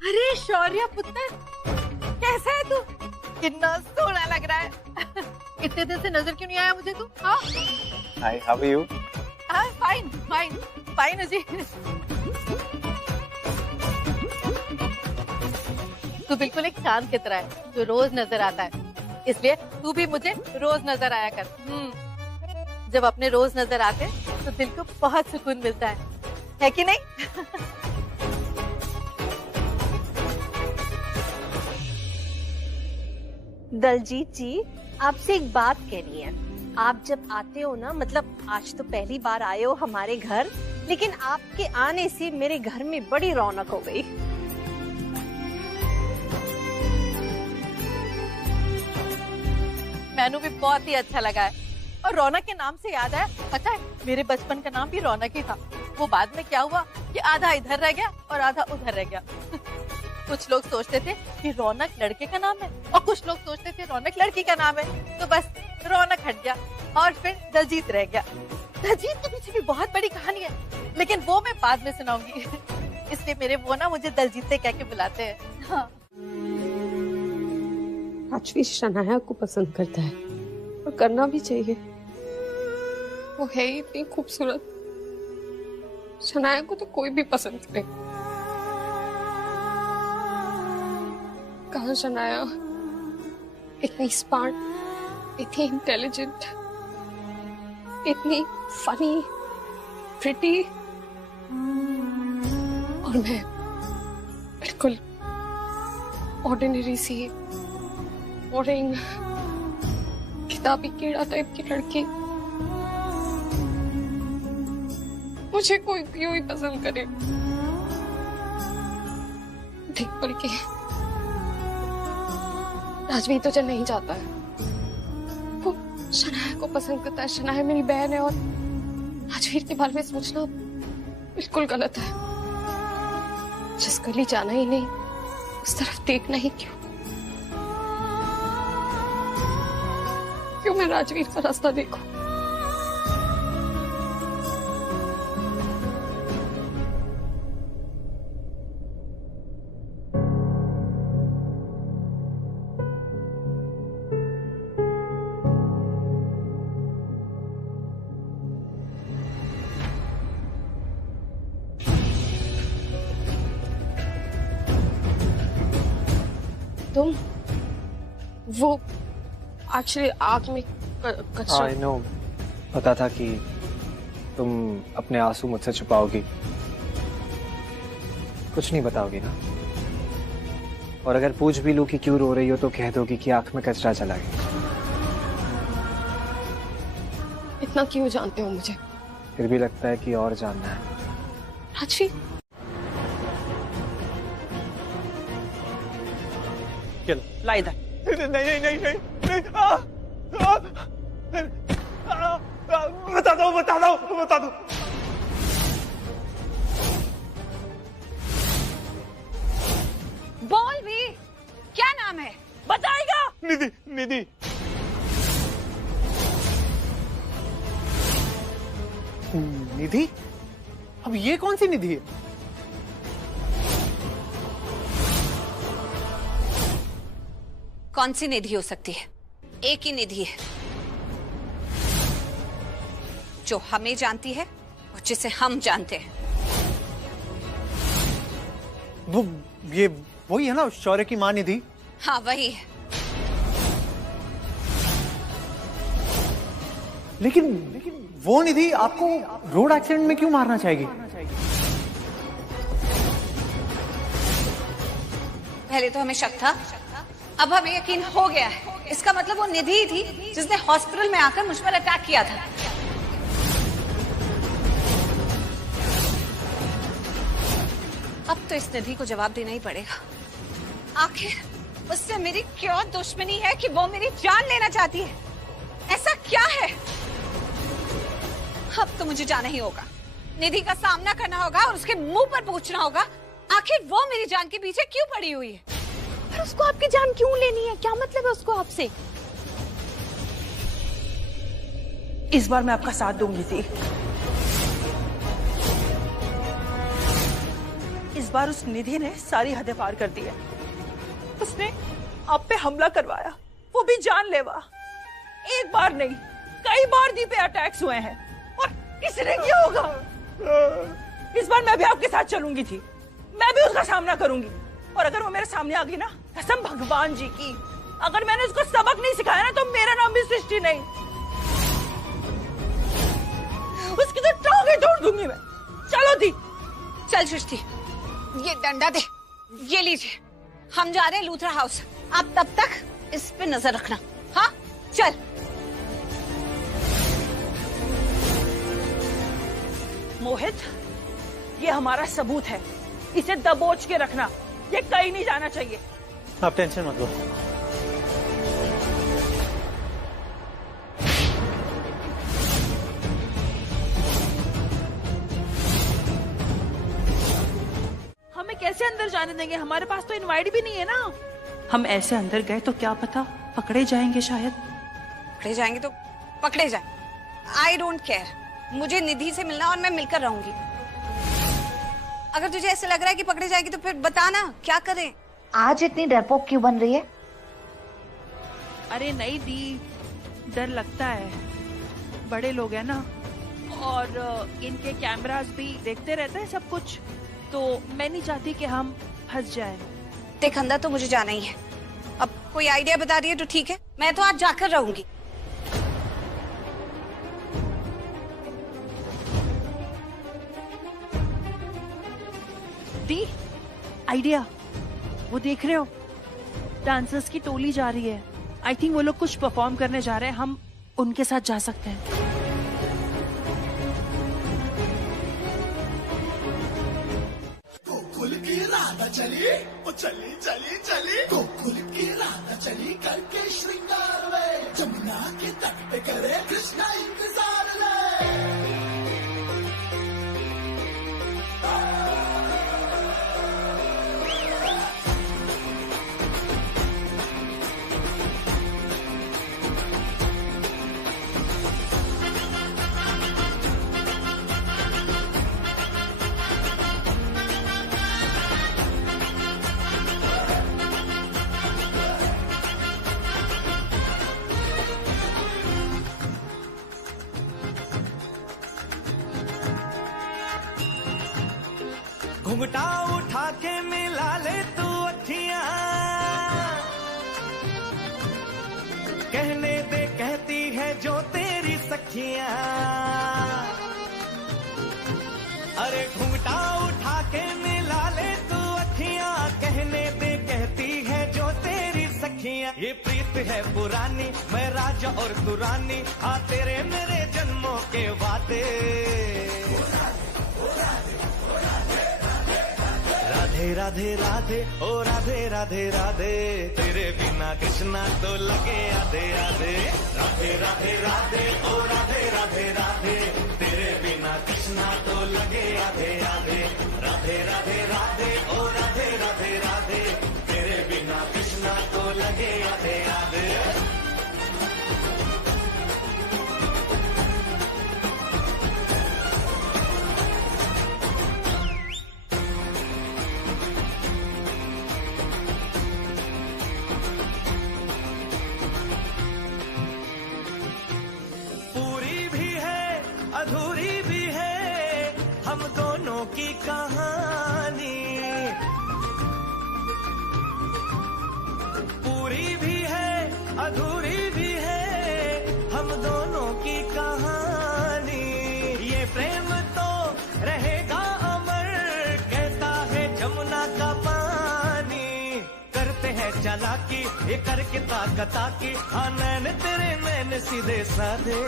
अरे शौर्य पुत्र, कैसा है तू? कितना सोहना लग रहा है। इतने दिन से नजर क्यों नहीं आया मुझे तू? हाँ, hi, how are you? Fine fine fine जी। तू बिल्कुल एक चांद की तरह है जो रोज नजर आता है, इसलिए तू भी मुझे रोज नजर आया कर। जब अपने रोज नजर आते तो दिल को बहुत सुकून मिलता है कि नहीं? दलजीत जी, आपसे एक बात कहनी है। आप जब आते हो ना, मतलब आज तो पहली बार आए हो हमारे घर, लेकिन आपके आने से मेरे घर में बड़ी रौनक हो गई। मैनू भी बहुत ही अच्छा लगा है। और रौनक के नाम से याद आया, पता है मेरे बचपन का नाम भी रौनक ही था। वो बाद में क्या हुआ कि आधा इधर रह गया और आधा उधर रह गया। कुछ लोग सोचते थे कि रौनक लड़के का नाम है और कुछ लोग सोचते थे रौनक लड़की का नाम है, तो बस रौनक हट गया और फिर दलजीत रह गया। दलजीत के पीछे भी बहुत बड़ी कहानी है, लेकिन वो मैं बाद में सुनाऊंगी। इसलिए मेरे वो ना मुझे दलजीत से कह के बुलाते हैं। हाँ। राजवीर शनाया को पसंद करता है और करना भी चाहिए। वो है ही इतनी खूबसूरत, शनाया को तो कोई भी पसंद करे। कहाँ शनाया इतनी स्मार्ट, इतनी इंटेलिजेंट, इतनी फनी, प्रिटी, और मैं बिल्कुल ऑर्डिनरी सी और इन किताबी कीड़ा टाइप की लड़की मुझे कोई क्यों ही पसंद करे। देख बल्कि राजवीर तुझे नहीं चाहता है, वो शनाया को पसंद करता है। शनाया मेरी बहन है और राजवीर के बारे में सोचना बिल्कुल गलत है। जिस गली जाना ही नहीं उस तरफ देखना ही क्यों मैं राजवीर का रास्ता देखूं। तुम वो एक्चुअली आग में कचरा। आई नो, पता था कि तुम अपने आंसू मुझसे छुपाओगी, कुछ नहीं बताओगी ना। और अगर पूछ भी लूं कि क्यों रो रही हो तो कह दोगी कि आंख में कचरा चला गया। इतना क्यों जानते हो मुझे? फिर भी लगता है कि और जानना है। राजवीर चलो ला इधर। नहीं नहीं नहीं नहीं, नहीं। बता दो बता दो बता दो। बोल भी, क्या नाम है? बताएगा? निधि निधि। निधि? अब ये कौन सी निधि है? कौन सी निधि हो सकती है? एक ही निधि है जो हमें जानती है और जिसे हम जानते हैं। वो ये वही है ना, शौर्य की मां निधि? हाँ वही है। लेकिन वो निधि आपको रोड एक्सीडेंट में क्यों मारना चाहेगी? पहले तो हमें शक था, अब हमें यकीन हो गया है। इसका मतलब वो निधि ही थी जिसने हॉस्पिटल में आकर मुझ पर अटैक किया था। अब तो इस निधि को जवाब देना ही पड़ेगा। आखिर उससे मेरी क्या दुश्मनी है कि वो मेरी जान लेना चाहती है? ऐसा क्या है? अब तो मुझे जाना ही होगा, निधि का सामना करना होगा और उसके मुंह पर पूछना होगा आखिर वो मेरी जान के पीछे क्यों पड़ी हुई है। पर उसको आपकी जान क्यों लेनी है? क्या मतलब है उसको आपसे? इस बार मैं आपका साथ दूंगी थी। इस बार उस निधि ने सारी हदें पार कर दी है। उसने आप पे हमला करवाया, वो भी जानलेवा। एक बार नहीं, कई बार दी पे अटैक्स हुए हैं और किसने किया होगा? इस बार मैं भी आपके साथ चलूंगी थी, मैं भी उसका सामना करूंगी। और अगर वो मेरे सामने आ गई ना, कसम भगवान जी की, अगर मैंने उसको सबक नहीं सिखाया ना तो मेरा नाम भी सृष्टि नहीं। उसकी तो टांगें तोड़ दूंगी मैं। चलो दी। चल सृष्टि, ये डंडा दे, ये लीजिए। हम जा रहे हैं लूथरा हाउस, आप तब तक इस पे नजर रखना। हाँ चल। मोहित, ये हमारा सबूत है, इसे दबोच के रखना, ये कहीं नहीं जाना चाहिए। आप टेंशन मत लो। हमें कैसे अंदर जाने देंगे? हमारे पास तो इनवाइट भी नहीं है ना। हम ऐसे अंदर गए तो क्या पता पकड़े जाएंगे। शायद पकड़े जाएंगे तो पकड़े जाए, आई डोंट केयर। मुझे निधि से मिलना और मैं मिलकर रहूंगी। अगर तुझे ऐसे लग रहा है कि पकड़े जाएगी तो फिर बताना क्या करें। आज इतनी डरपोक क्यों बन रही है? अरे नहीं दी, डर लगता है, बड़े लोग हैं ना, और इनके कैमरास भी देखते रहते हैं सब कुछ, तो मैं नहीं चाहती कि हम फंस जाएं। देख अंदर तो मुझे जाना ही है। अब कोई आइडिया बता रही है तो ठीक है, मैं तो आज जाकर रहूंगी। दी आइडिया, वो देख रहे हो, डांसर्स की टोली जा रही है। आई थिंक वो लोग कुछ परफॉर्म करने जा रहे हैं, हम उनके साथ जा सकते हैं। गोकुल की राधा चली, वो चली चली चली, गोकुल की राधा चली करके श्रृंगार में, जमुना के तट पे करे कृष्णा इंतजार ले। घुंघटा उठा के मिला ले तू अखियां, कहने दे कहती है जो तेरी सखियां। अरे घुंघटा उठा के मिला ले तू अखियां, कहने दे कहती है जो तेरी सखियां। ये प्रीत है पुरानी, मैं राजा और तू रानी, आ तेरे मेरे जन्मों के वादे। राधे राधे राधे ओ राधे राधे राधे, तेरे बिना कृष्णा तो लगे आधे आधे। राधे राधे राधे ओ राधे राधे राधे, तेरे बिना कृष्णा तो लगे आधे आधे। राधे राधे राधे ओ राधे राधे राधे, तेरे बिना कृष्णा तो लगे आधे आधे। अधूरी भी है हम दोनों की कहानी, पूरी भी है अधूरी भी है हम दोनों की कहानी। ये प्रेम तो रहेगा अमर, कहता है जमुना का पानी। करते हैं चालाकी ये करके ताकता की, हाँ नैन तेरे नैन सीधे साधे।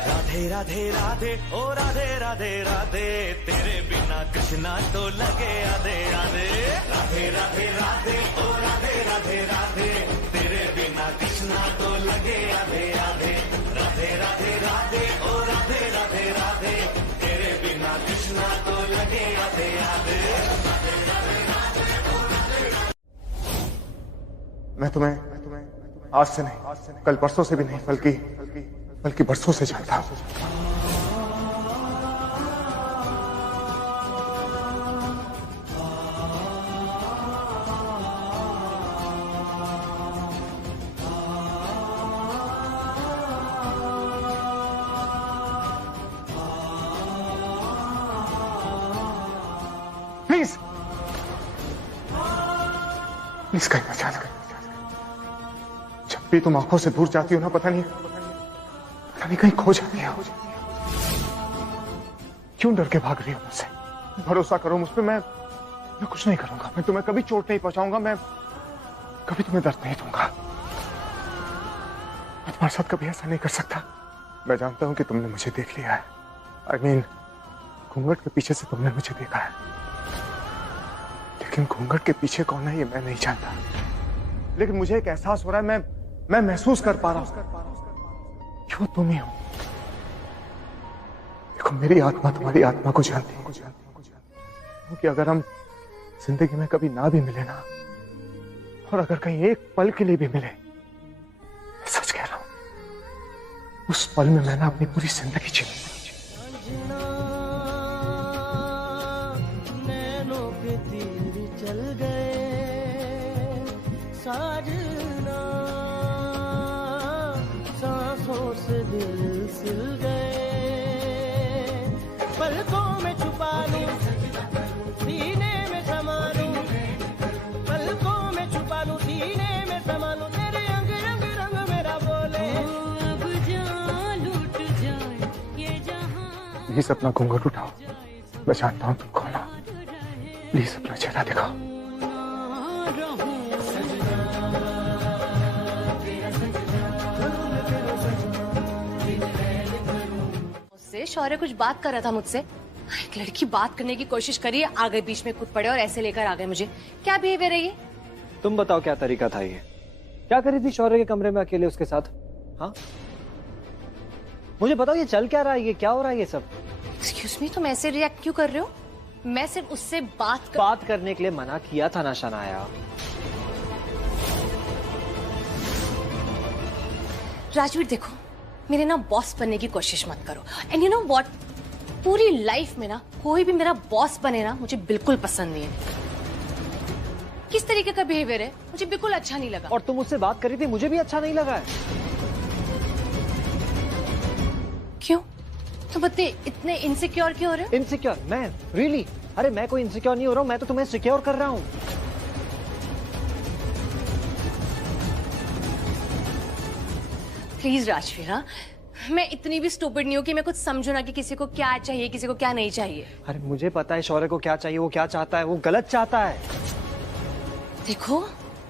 राधे राधे राधे ओ राधे राधे राधे, तेरे बिना कृष्णा तो लगे आधे आधे। राधे राधे राधे ओ राधे राधे राधे, तेरे बिना कृष्णा तो लगे आधे आधे। राधे राधे राधे ओ राधे राधे राधे, तेरे बिना कृष्णा तो लगे आधे आधे। मैं तुम्हें आज से नहीं, कल परसों से भी नहीं, बल्कि बरसों से जानता हूं। प्लीज कहीं ना जाना। जब भी तुम आंखों से दूर जाती हो ना, पता नहीं कहीं खो जाती हो। क्यों डर के भाग रही हो मुझसे? भरोसा करो मुझ पे, मैं कुछ नहीं करूंगा। मैं तुम्हें कभी चोट नहीं पहुंचाऊंगा, मैं कभी तुम्हें दर्द नहीं दूंगा। मैं तुम्हारे साथ कभी ऐसा नहीं कर सकता। मैं जानता हूं कि तुमने मुझे देख लिया है। I mean, घूंघट के पीछे से तुमने मुझे देखा है, लेकिन घूंघट के पीछे कौन है ये मैं नहीं जानता। लेकिन मुझे एक एहसास हो रहा है, मैं महसूस कर पा रहा हूं क्यों तुम ही हो। देखो, मेरी आत्मा तुम्हारी आत्मा को जानती है, क्योंकि अगर हम जिंदगी में कभी ना भी मिले ना, और अगर कहीं एक पल के लिए भी मिले, सच कह रहा हूं, उस पल में मैं ना अपनी पूरी जिंदगी जी लूंगा। नैनों के तीर चल गए साजना, सांसों से दिल सिल गए। पलकों में छुपा लूं, सीने में समा लूं, पलकों में छुपा लूं, सीने में समा लूं, तेरे अंग रंग रंग मेरा बोले। अब जा लूट जाए ये जहां। प्लीज अपना घूंघट उठाओ, मैं जानता हूं तुम कौन हो। प्लीज अपना चेहरा दिखाओ। शौर्य कुछ बात कर रहा था मुझसे, एक लड़की बात करने की कोशिश करी, आ गए बीच में, कूद पड़े और ऐसे लेकर आ गए मुझे। क्या बिहेवियर है ये? तुम बताओ क्या तरीका था ये? क्या करी थी शौर्य के कमरे में अकेले उसके साथ? हाँ मुझे बताओ ये चल क्या रहा है, ये क्या हो रहा है ये सब? एक्सक्यूज मी, तुम ऐसे रिएक्ट क्यों कर रहे हो? मैं सिर्फ उससे बात करने के लिए मना किया था ना शनाया। राजवीर देखो, मेरे ना बॉस बनने की कोशिश मत करो। एंड यू नो व्हाट, पूरी लाइफ में ना कोई भी मेरा बॉस बने ना मुझे बिल्कुल पसंद नहीं है। किस तरीके का बिहेवियर है, मुझे बिल्कुल अच्छा नहीं लगा। और तुम मुझसे बात कर रही थी, मुझे भी अच्छा नहीं लगा है। क्यों? तुम इतने इनसिक्योर क्यों हो रहे हो? इनसिक्योर? मैं? रियली? अरे मैं कोई इनसिक्योर नहीं हो रहा हूँ, मैं तो तुम्हें सिक्योर कर रहा हूँ। प्लीज राजवीर, मैं इतनी भी स्टूपिड नहीं हूँ कि मैं कुछ समझू ना कि किसी को क्या चाहिए, किसी को क्या नहीं चाहिए। अरे मुझे पता है शौर्य को क्या चाहिए, वो क्या चाहता है, वो गलत चाहता है। देखो,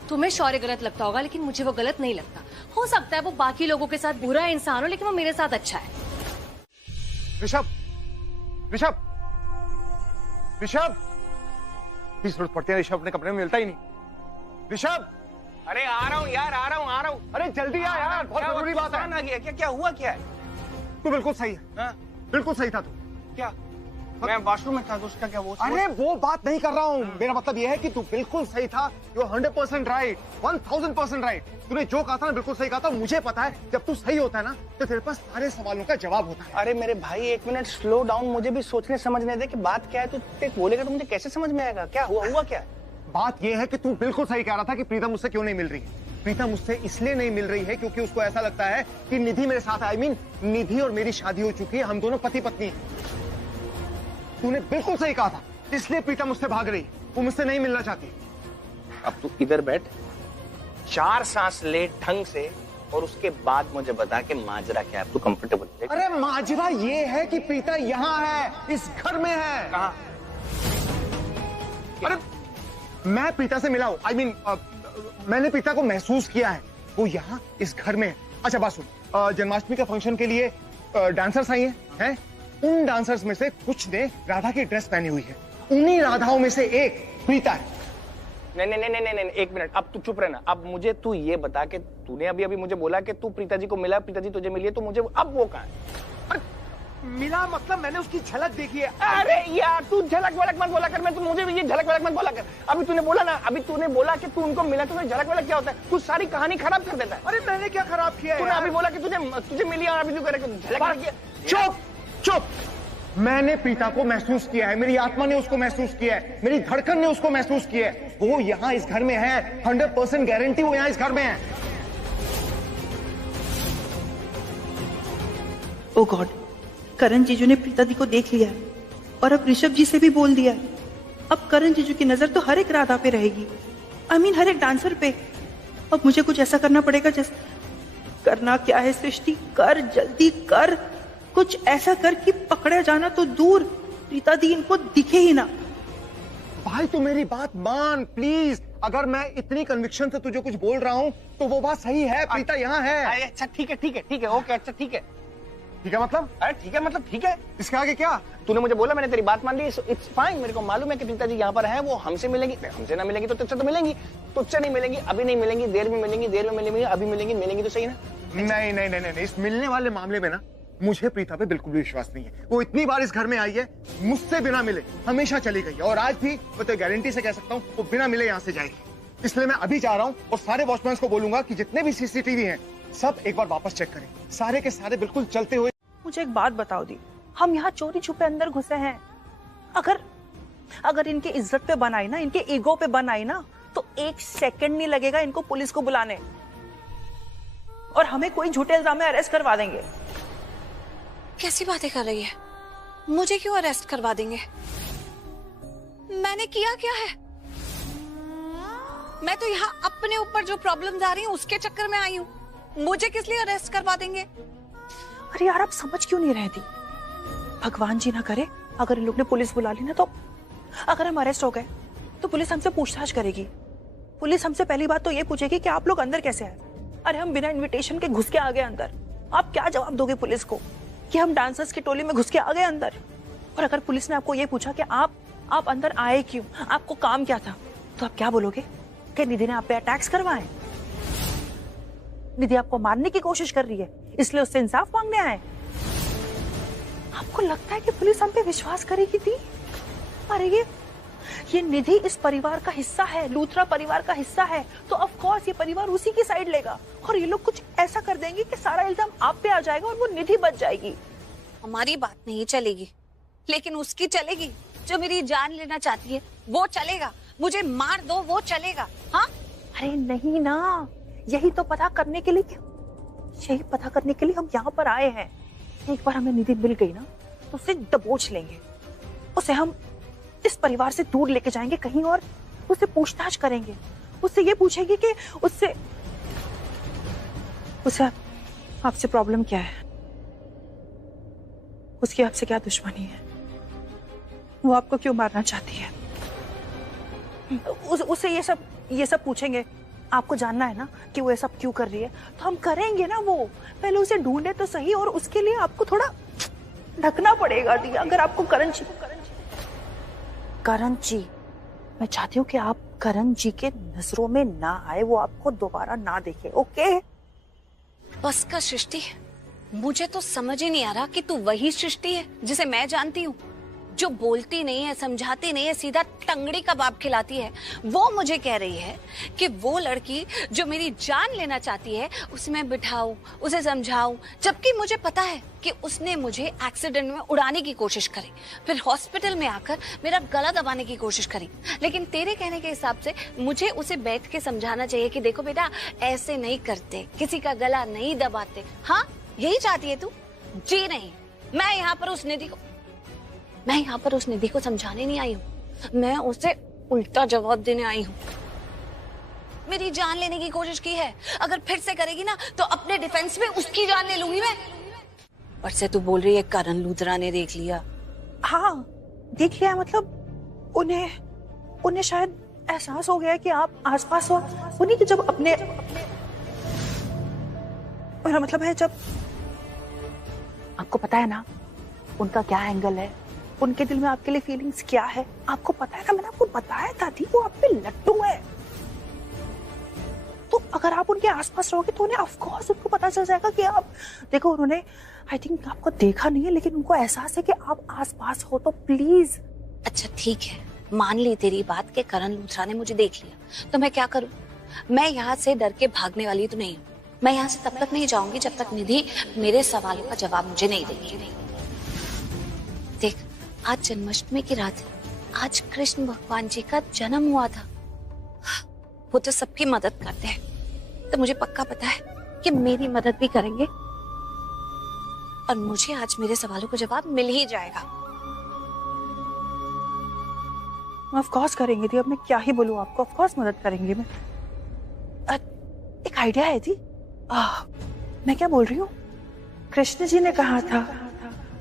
तुम्हें शौर्य गलत लगता होगा, लेकिन मुझे वो गलत नहीं लगता। हो सकता है वो बाकी लोगों के साथ बुरा इंसान हो, लेकिन वो मेरे साथ अच्छा है। ऋषभ, ऋषभ, ऋषभ, प्लीज जरूरत पड़ती है, ऋषभ अपने कमरे में मिलता ही नहीं। ऋषभ, अरे आ रहा हूँ यार, आ रहा हूँ, आ रहा हूँ। अरे जल्दी आ यार, बहुत जरूरी बात है। आ गया क्या? क्या हुआ? क्या है? तू बिल्कुल सही है। हाँ? बिल्कुल सही था तू। क्या? मैं वॉशरूम में था तो उसका क्या? वो अरे वो बात नहीं कर रहा हूँ, मेरा मतलब ये है कि तू बिल्कुल सही था। You 100% right, 1000% right. तूने जो कहा था ना बिल्कुल सही कहा था। मुझे पता है जब तू सही होता है ना तो तेरे पास सारे सवालों का जवाब होता है। अरे मेरे भाई एक मिनट स्लो डाउन, मुझे भी सोचने समझने दे कि बात क्या है। तू बोलेगा तो मुझे कैसे समझ में आएगा? क्या हुआ? हुआ क्या? बात यह है कि तू बिल्कुल सही कह रहा था कि प्रीता मुझसे क्यों नहीं मिल रही है। प्रीता मुझसे इसलिए नहीं मिल रही है क्योंकि उसको ऐसा लगता है कि निधि मेरे साथ, आई मीन निधि और मेरी शादी हो चुकी है, हम दोनों पति पत्नी हैं। तूने बिल्कुल सही कहा था, इसलिए प्रीता मुझसे भाग रही, वो मुझसे नहीं मिलना चाहती। अब तू इधर बैठ, 4 सांस ले ढंग से, और उसके बाद मुझे बता के माजरा क्या है। तू कंफर्टेबल? अरे माजरा ये है कि प्रीता यहाँ है, इस घर में है। कहाँ? अरे मैं प्रीता से मिला हूँ, आई मीन मैंने प्रीता को महसूस किया है, वो यहाँ इस घर में है। अच्छा बात सुन, जन्माष्टमी का फंक्शन के लिए डांसर्स आई हैं? उन डांसर्स में से कुछ ने राधा की ड्रेस पहनी हुई है, उन्हीं राधाओं में से एक प्रीता है। नहीं, एक मिनट, अब तू चुप रहना। अब मुझे तू ये बता के तूने अभी मुझे बोला कि तू प्रीता जी को मिला, प्रीता जी तुझे मिली है, तो मुझे अब वो कहाँ है? मिला मतलब मैंने उसकी झलक देखी है। अरे यार तू झलक वलक मत बोला कर, मैं तो मुझे भी ये झलक वलक मत बोला कर। अभी तूने बोला ना, अभी तूने बोला कि तू उनको मिला, तो झलक वलक क्या होता है? तू सारी कहानी खराब कर देता है। अरे मैंने क्या खराब किया है? तूने अभी बोला कि तुझे मिली और अभी तू कह रहा है झलक। चुप चुप, मैंने प्रीता को महसूस किया है, मेरी आत्मा ने उसको महसूस किया है, मेरी धड़कन ने उसको महसूस किया है। वो यहाँ इस घर में है, 100% गारंटी वो यहाँ इस घर में है। ओ गॉड, करण जीजू ने प्रीता दी को देख लिया और अब ऋषभ जी से भी बोल दिया। अब करण जीजू की नजर तो हर एक राधा पे रहेगी, आई मीन हर एक डांसर पे। अब मुझे कुछ ऐसा करना पड़ेगा जैसे, करना क्या है सृष्टि, कर जल्दी कर, कुछ ऐसा कर कि पकड़ा जाना तो दूर, प्रीता दी इनको दिखे ही ना। भाई तू मेरी बात मान प्लीज, अगर मैं इतनी कन्विक्शन से तुझे कुछ बोल रहा हूँ तो वो बात सही है, प्रीता यहाँ है। अच्छा ठीक है, ओके, अच्छा ठीक है। ठीक है मतलब? अरे ठीक है मतलब ठीक है। इसके आगे क्या? तूने मुझे बोला, मैंने तेरी बात मान ली, इट्स फाइन। मेरे को मालूम है कि प्रीता जी यहाँ पर है, वो हमसे मिलेंगी, हमसे ना मिलेंगी तो तुझसे तो मिलेंगी, तुझसे नहीं मिलेंगी, अभी नहीं मिलेंगी, देर में मिलेंगी, अभी मिलेंगी तो सही ना? नहीं, इस मिलने वाले मामले में ना मुझे प्रीता पे बिल्कुल भी विश्वास नहीं है। वो इतनी बार इस घर में आई है, मुझसे बिना मिले हमेशा चली गई है, और आज भी मैं तो गारंटी से कह सकता हूँ वो बिना मिले यहाँ से जाएगी। इसलिए मैं अभी जा रहा हूँ और सारे वॉचमैन को बोलूंगा कि जितने भी सीसीटीवी हैं सब एक बार वापस चेक करें, सारे के सारे बिल्कुल चलते हुए। मुझे एक बात बताओ दी, हम यहाँ चोरी छुपे अंदर घुसे हैं, अगर इनके इज्जत पे बनाई ना, इनके ईगो पे बनाई ना, तो 1 सेकंड नहीं लगेगा इनको पुलिस को बुलाने, और हमें कोई झूठे इल्जाम में अरेस्ट करवा देंगे। कैसी बातें कर रही है? मुझे क्यों अरेस्ट करवा देंगे? मैंने किया क्या है? मैं तो यहाँ अपने ऊपर जो प्रॉब्लम्स आ रही हैं उसके चक्कर में आई हूँ, मुझे किस लिए अरेस्ट करवा देंगे? अरे यार आप समझ क्यों नहीं रहे थी? भगवान जी ना करे अगर इन लोग ने पुलिस बुला ली ना, तो अगर हम अरेस्ट हो गए तो पुलिस हमसे पूछताछ करेगी। पुलिस हमसे पहली बात तो ये पूछेगी कि आप लोग अंदर कैसे आए। अरे हम बिना इनविटेशन के घुस के आ गए अंदर, आप क्या जवाब दोगे पुलिस को? कि हम डांसर्स की टोली में घुस के आ गए अंदर। और अगर पुलिस ने आपको ये पूछा कि आप अंदर आए क्यों, आपको काम क्या था, तो आप क्या बोलोगे? कि निधि ने आप पे अटैक्स करवाए, निधि आपको मारने की कोशिश कर रही है, इसलिए उससे इंसाफ मांगने आए। आपको लगता है कि पुलिस हम पे विश्वास करेगी थी? अरे ये निधि इस परिवार का हिस्सा है, लूथरा परिवार का हिस्सा है, तो ऑफ कोर्स ये परिवार उसी की साइड लेगा। और ये लोग कुछ ऐसा कर देंगे कि सारा इल्जाम आप पे आ जाएगा और वो निधि बच जाएगी। हमारी बात नहीं चलेगी, लेकिन उसकी चलेगी। जो मेरी जान लेना चाहती है वो चलेगा, मुझे मार दो वो चलेगा। हाँ, अरे नहीं ना, यही तो पता करने के लिए हम यहाँ पर आए हैं। एक बार हमें निधि मिल गई ना, तो उसे दबोच लेंगे, उसे हम इस परिवार से दूर लेके जाएंगे कहीं और, उससे पूछताछ करेंगे, उससे ये पूछेंगे कि उसे आपसे प्रॉब्लम क्या है, उसकी आपसे क्या दुश्मनी है, वो आपको क्यों मारना चाहती है, उससे ये सब पूछेंगे। आपको जानना है ना कि वो ये सब क्यों कर रही है, तो हम करेंगे ना वो। पहले उसे ढूंढे तो सही, और उसके लिए आपको थोड़ा ढकना पड़ेगा। अगर आपको करण जी, मैं चाहती हूँ कि आप करण जी के नजरों में ना आए, वो आपको दोबारा ना देखे। ओके? बस का सृष्टि, मुझे तो समझ ही नहीं आ रहा कि तू वही सृष्टि है जिसे मैं जानती हूँ, जो बोलती नहीं है, समझाती नहीं है, सीधा टंगड़ी कबाब खिलाती है। वो मुझे कह रही है कि वो लड़की जो मेरी जान लेना चाहती है उसे मैं बिठाऊं, उसे समझाऊं, जबकि मुझे पता है कि उसने मुझे एक्सीडेंट में उड़ाने की कोशिश करी, फिर हॉस्पिटल में आकर मेरा गला दबाने की कोशिश करी। लेकिन तेरे कहने के हिसाब से मुझे उसे बैठ के समझाना चाहिए कि देखो बेटा, ऐसे नहीं करते, किसी का गला नहीं दबाते। हाँ, यही चाहती है तू? जी नहीं, मैं यहाँ पर उस निधि को समझाने नहीं आई हूँ, मैं उसे उल्टा जवाब देने आई हूँ। मेरी जान लेने की कोशिश की है, अगर फिर से करेगी ना तो अपने डिफेंस में उसकी जान ले लूंगी मैं। पर से तू बोल रही है करण लूथरा ने देख लिया? हाँ, देख लिया। मतलब उन्हें शायद एहसास हो गया कि आप आसपास हो। उन्हीं के जब अपने, मेरा मतलब है जब आपको पता है ना उनका क्या एंगल है, उनके दिल में आपके लिए फीलिंग्स क्या है, आपको पता है ना। मैंने आपको बताया था थी, वो आप पे लट्टू है। तो अगर आप उनके आसपास रहोगे तो उन्हें ऑफ कोर्स उनको पता चल जाएगा कि आप, देखो उन्होंने आई थिंक आपको देखा नहीं है, लेकिन उनको एहसास है कि आप आसपास हो। तो प्लीज। अच्छा ठीक है, मान ली तेरी बात कि करण लूथरा ने मुझे देख लिया, तो मैं क्या करूं? मैं यहाँ से डर के भागने वाली तो नहीं हूँ। मैं यहाँ से तब तक नहीं जाऊंगी जब तक निधि मेरे सवालों का जवाब मुझे नहीं देगी। देख, आज जन्माष्टमी की रात है, आज कृष्ण भगवान जी का जन्म हुआ था। वो तो सबकी मदद करते हैं, तो मुझे पक्का पता है कि मेरी मदद भी करेंगे और मुझे आज मेरे सवालों का जवाब मिल ही जाएगा। ऑफ कोर्स करेंगे थी, अब मैं क्या ही बोलूं आपको। ऑफ कोर्स मदद करेंगे। मैं एक आइडिया है थी। मैं क्या बोल रही हूँ, कृष्ण जी ने कहा था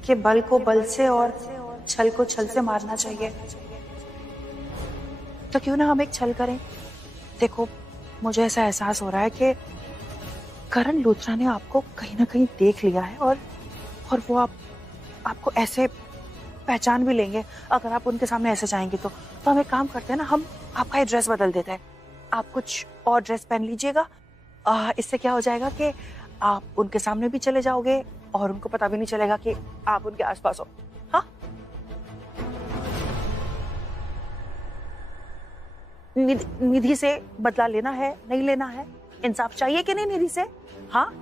कि बल को बल से और छल को छल से मारना चाहिए, तो क्यों ना हम एक छल करें। देखो, मुझे ऐसा एहसास हो रहा है कि करण लूथरा ने आपको कहीं ना कहीं देख लिया है, और वो आपको ऐसे पहचान भी लेंगे अगर आप उनके सामने ऐसे जाएंगे। तो हम एक काम करते हैं ना, हम आपका ड्रेस बदल देते हैं, आप कुछ और ड्रेस पहन लीजिएगा। इससे क्या हो जाएगा कि आप उनके सामने भी चले जाओगे और उनको पता भी नहीं चलेगा कि आप उनके आसपास हो। हाँ, निधि से बदला लेना है, नहीं लेना है? इंसाफ चाहिए कि नहीं निधि से? हाँ,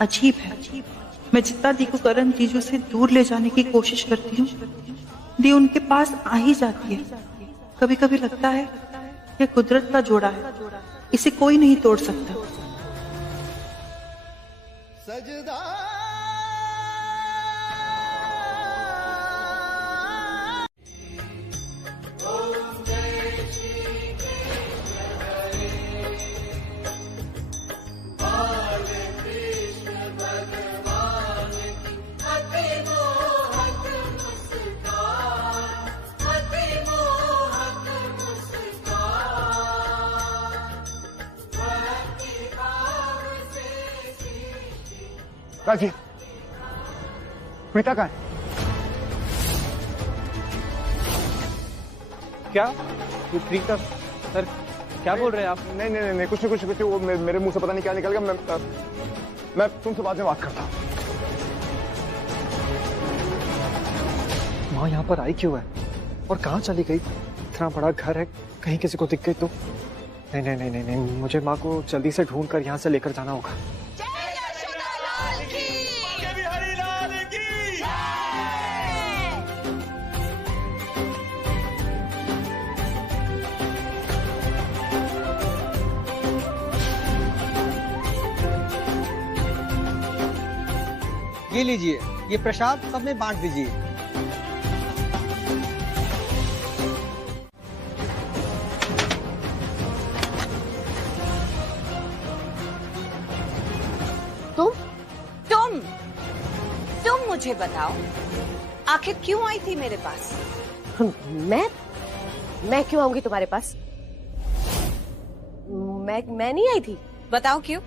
अजीब है। मैं जितना दी को करण जीजू से दूर ले जाने की कोशिश करती हूँ, दी उनके पास आ ही जाती है। कभी कभी लगता है यह कुदरत का जोड़ा है, इसे कोई नहीं तोड़ सकता। राजवीर, प्रीता कहाँ है? क्या? ये प्रीता सर क्या बोल रहे हैं आप? नहीं नहीं नहीं, कुछ वो मेरे मुंह से पता नहीं क्या निकल गया। मैं तुमसे बाद में बात करता हूँ। माँ यहाँ पर आई क्यों है और कहाँ चली गई? इतना बड़ा घर है, कहीं किसी को दिख गई तो? नहीं नहीं नहीं नहीं नहीं, मुझे माँ को जल्दी से ढूंढ कर यहाँ से लेकर जाना होगा। ये लीजिए, ये प्रसाद सब में बांट दीजिए। तुम मुझे बताओ, आखिर क्यों आई थी मेरे पास? मैं क्यों आऊंगी तुम्हारे पास? मैं नहीं आई थी। बताओ क्यों?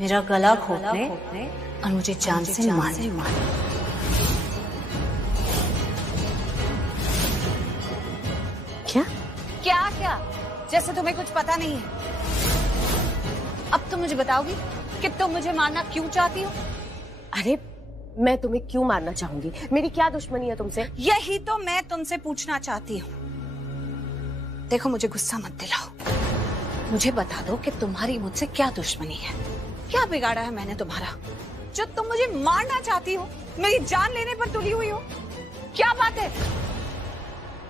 मेरा गला घोटने और मुझे जान से मारने। क्या? जैसे तुम्हें कुछ पता नहीं है। अब तुम मुझे बताओगी कि तुम मुझे मारना क्यों चाहती हो? अरे मैं तुम्हें क्यों मारना चाहूंगी? मेरी क्या दुश्मनी है तुमसे? यही तो मैं तुमसे पूछना चाहती हूँ। देखो, मुझे गुस्सा मत दिलाओ, मुझे बता दो कि तुम्हारी मुझसे क्या दुश्मनी है? क्या बिगाड़ा है मैंने तुम्हारा जो तुम मुझे मारना चाहती हो, मेरी जान लेने पर तुली हुई हो? क्या बात है?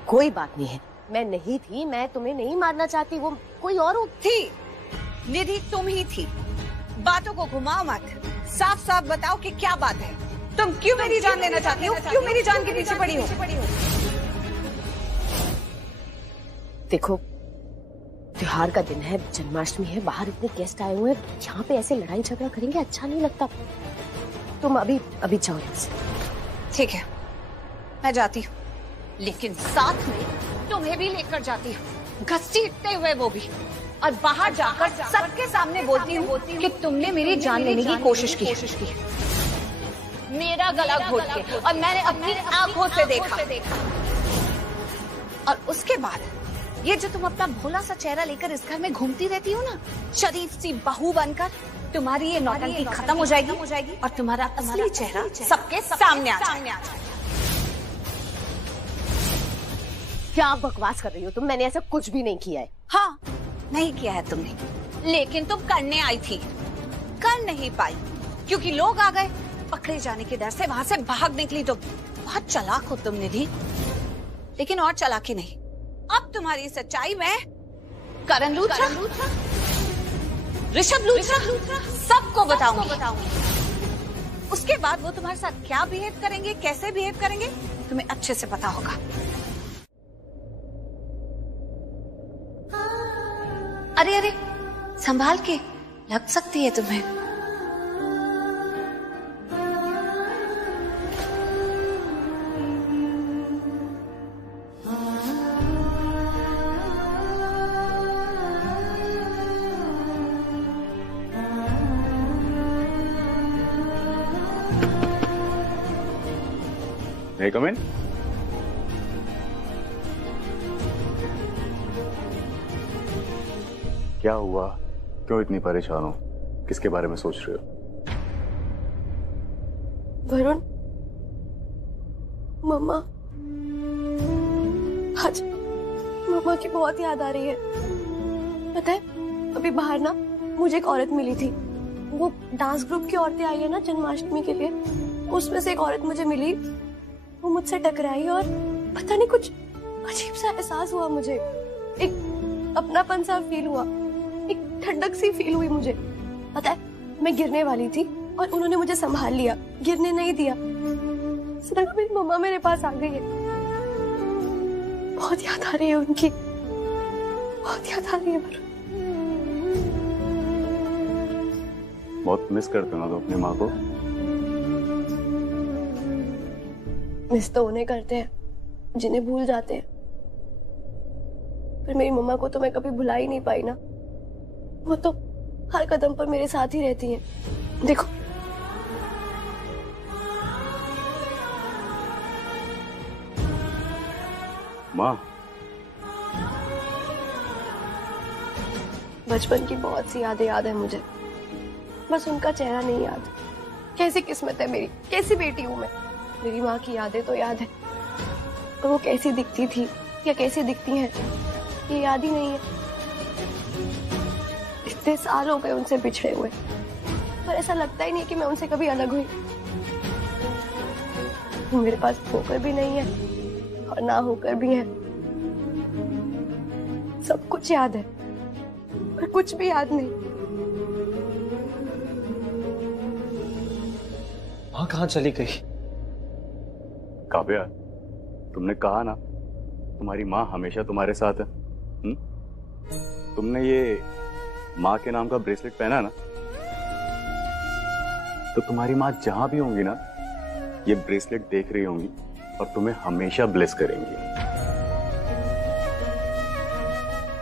कोई बात नहीं है, मैं नहीं थी, मैं तुम्हें नहीं मारना चाहती, वो कोई और थी। निधि तुम ही थी। बातों को घुमाओ मत, साफ साफ बताओ कि क्या बात है। तुम क्यों मेरी जान लेना चाहती हो? क्यों मेरी जान के पीछे पड़ी हो? देखो, त्योहार का दिन है, जन्माष्टमी है, बाहर इतने गेस्ट आए हुए हैं, यहाँ पे ऐसे लड़ाई झगड़ा करेंगे अच्छा नहीं लगता। तुम अभी जाओ यहाँ से। ठीक है, मैं जाती हूँ, लेकिन साथ में तुम्हें भी लेकर जाती हूँ, घसीटते हुए वो भी, और बाहर जाकर सबके सामने बोलती हूँ कि तुमने मेरी जान लेने की कोशिश की, मेरा गला घोट के, और मैंने अपनी आंखों से देखा। और उसके बाद ये जो तुम अपना भोला सा चेहरा लेकर इस घर में घूमती रहती हो ना, शरीफ सी बहू बनकर, तुम्हारी ये नौटंकी खत्म हो जाएगी और तुम्हारा असली चेहरा सबके सामने आ जाएगा। क्या बकवास कर रही हो तुम? मैंने ऐसा कुछ भी नहीं किया है। हाँ, नहीं किया है तुमने, लेकिन तुम करने आई थी, कर नहीं पाई क्योंकि लोग आ गए। पकड़े जाने के डर से वहां से भाग निकली। तो बहुत चालाक हो तुम निधि, लेकिन और चालाकी नहीं। अब तुम्हारी सच्चाई मैं करण लूथरा, ऋषभ लूथरा सबको बताऊंगी। उसके बाद वो तुम्हारे साथ क्या बिहेव करेंगे, कैसे बिहेव करेंगे, तुम्हें अच्छे से पता होगा। अरे संभाल के, लग सकती है तुम्हें। May I come in? क्या हुआ? क्यों इतनी परेशान हो? किसके बारे में सोच रहे हो? वरुण, मम्मा, आज मम्मा की बहुत याद आ रही है। पता है, अभी बाहर ना मुझे एक औरत मिली थी, वो डांस ग्रुप की औरतें आई है ना जन्माष्टमी के लिए, उसमें से एक औरत मुझे मिली, वो मुझसे टकराई और पता नहीं कुछ अजीब सा एहसास हुआ मुझे, एक अपनापन सा फील हुआ, एक ठंडक सी फील हुई मुझे। पता है मैं गिरने वाली थी और उन्होंने मुझे संभाल लिया, गिरने नहीं दिया। सडन मेरी मम्मा मेरे पास आ गई है, बहुत याद आ रही है उनकी, बहुत याद आ रही है। बहुत मिस करते हो ना तो अपनी माँ को? मिस तो उन्हें करते हैं जिन्हें भूल जाते हैं, पर मेरी मम्मा को तो मैं कभी भुला ही नहीं पाई ना। वो तो हर कदम पर मेरे साथ ही रहती हैं। देखो माँ, बचपन की बहुत सी यादें याद है मुझे, बस उनका चेहरा नहीं याद। कैसी किस्मत है मेरी, कैसी बेटी हूँ मैं। मेरी माँ की यादें तो याद है, पर वो कैसी दिखती थी या कैसी दिखती हैं ये याद ही नहीं है। इतने साल हो गए उनसे बिछड़े हुए, पर ऐसा लगता ही नहीं कि मैं उनसे कभी अलग हुई। मेरे पास होकर भी नहीं है और ना होकर भी है। सब कुछ याद है पर कुछ भी याद नहीं। माँ कहाँ चली गई? काव्या, तुमने कहा ना तुम्हारी माँ हमेशा तुम्हारे साथ है। तुमने ये माँ के नाम का ब्रेसलेट पहना ना, तो तुम्हारी माँ जहां भी होंगी ना, ये ब्रेसलेट देख रही होंगी और तुम्हें हमेशा ब्लेस करेंगी।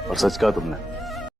और सच कहा तुमने,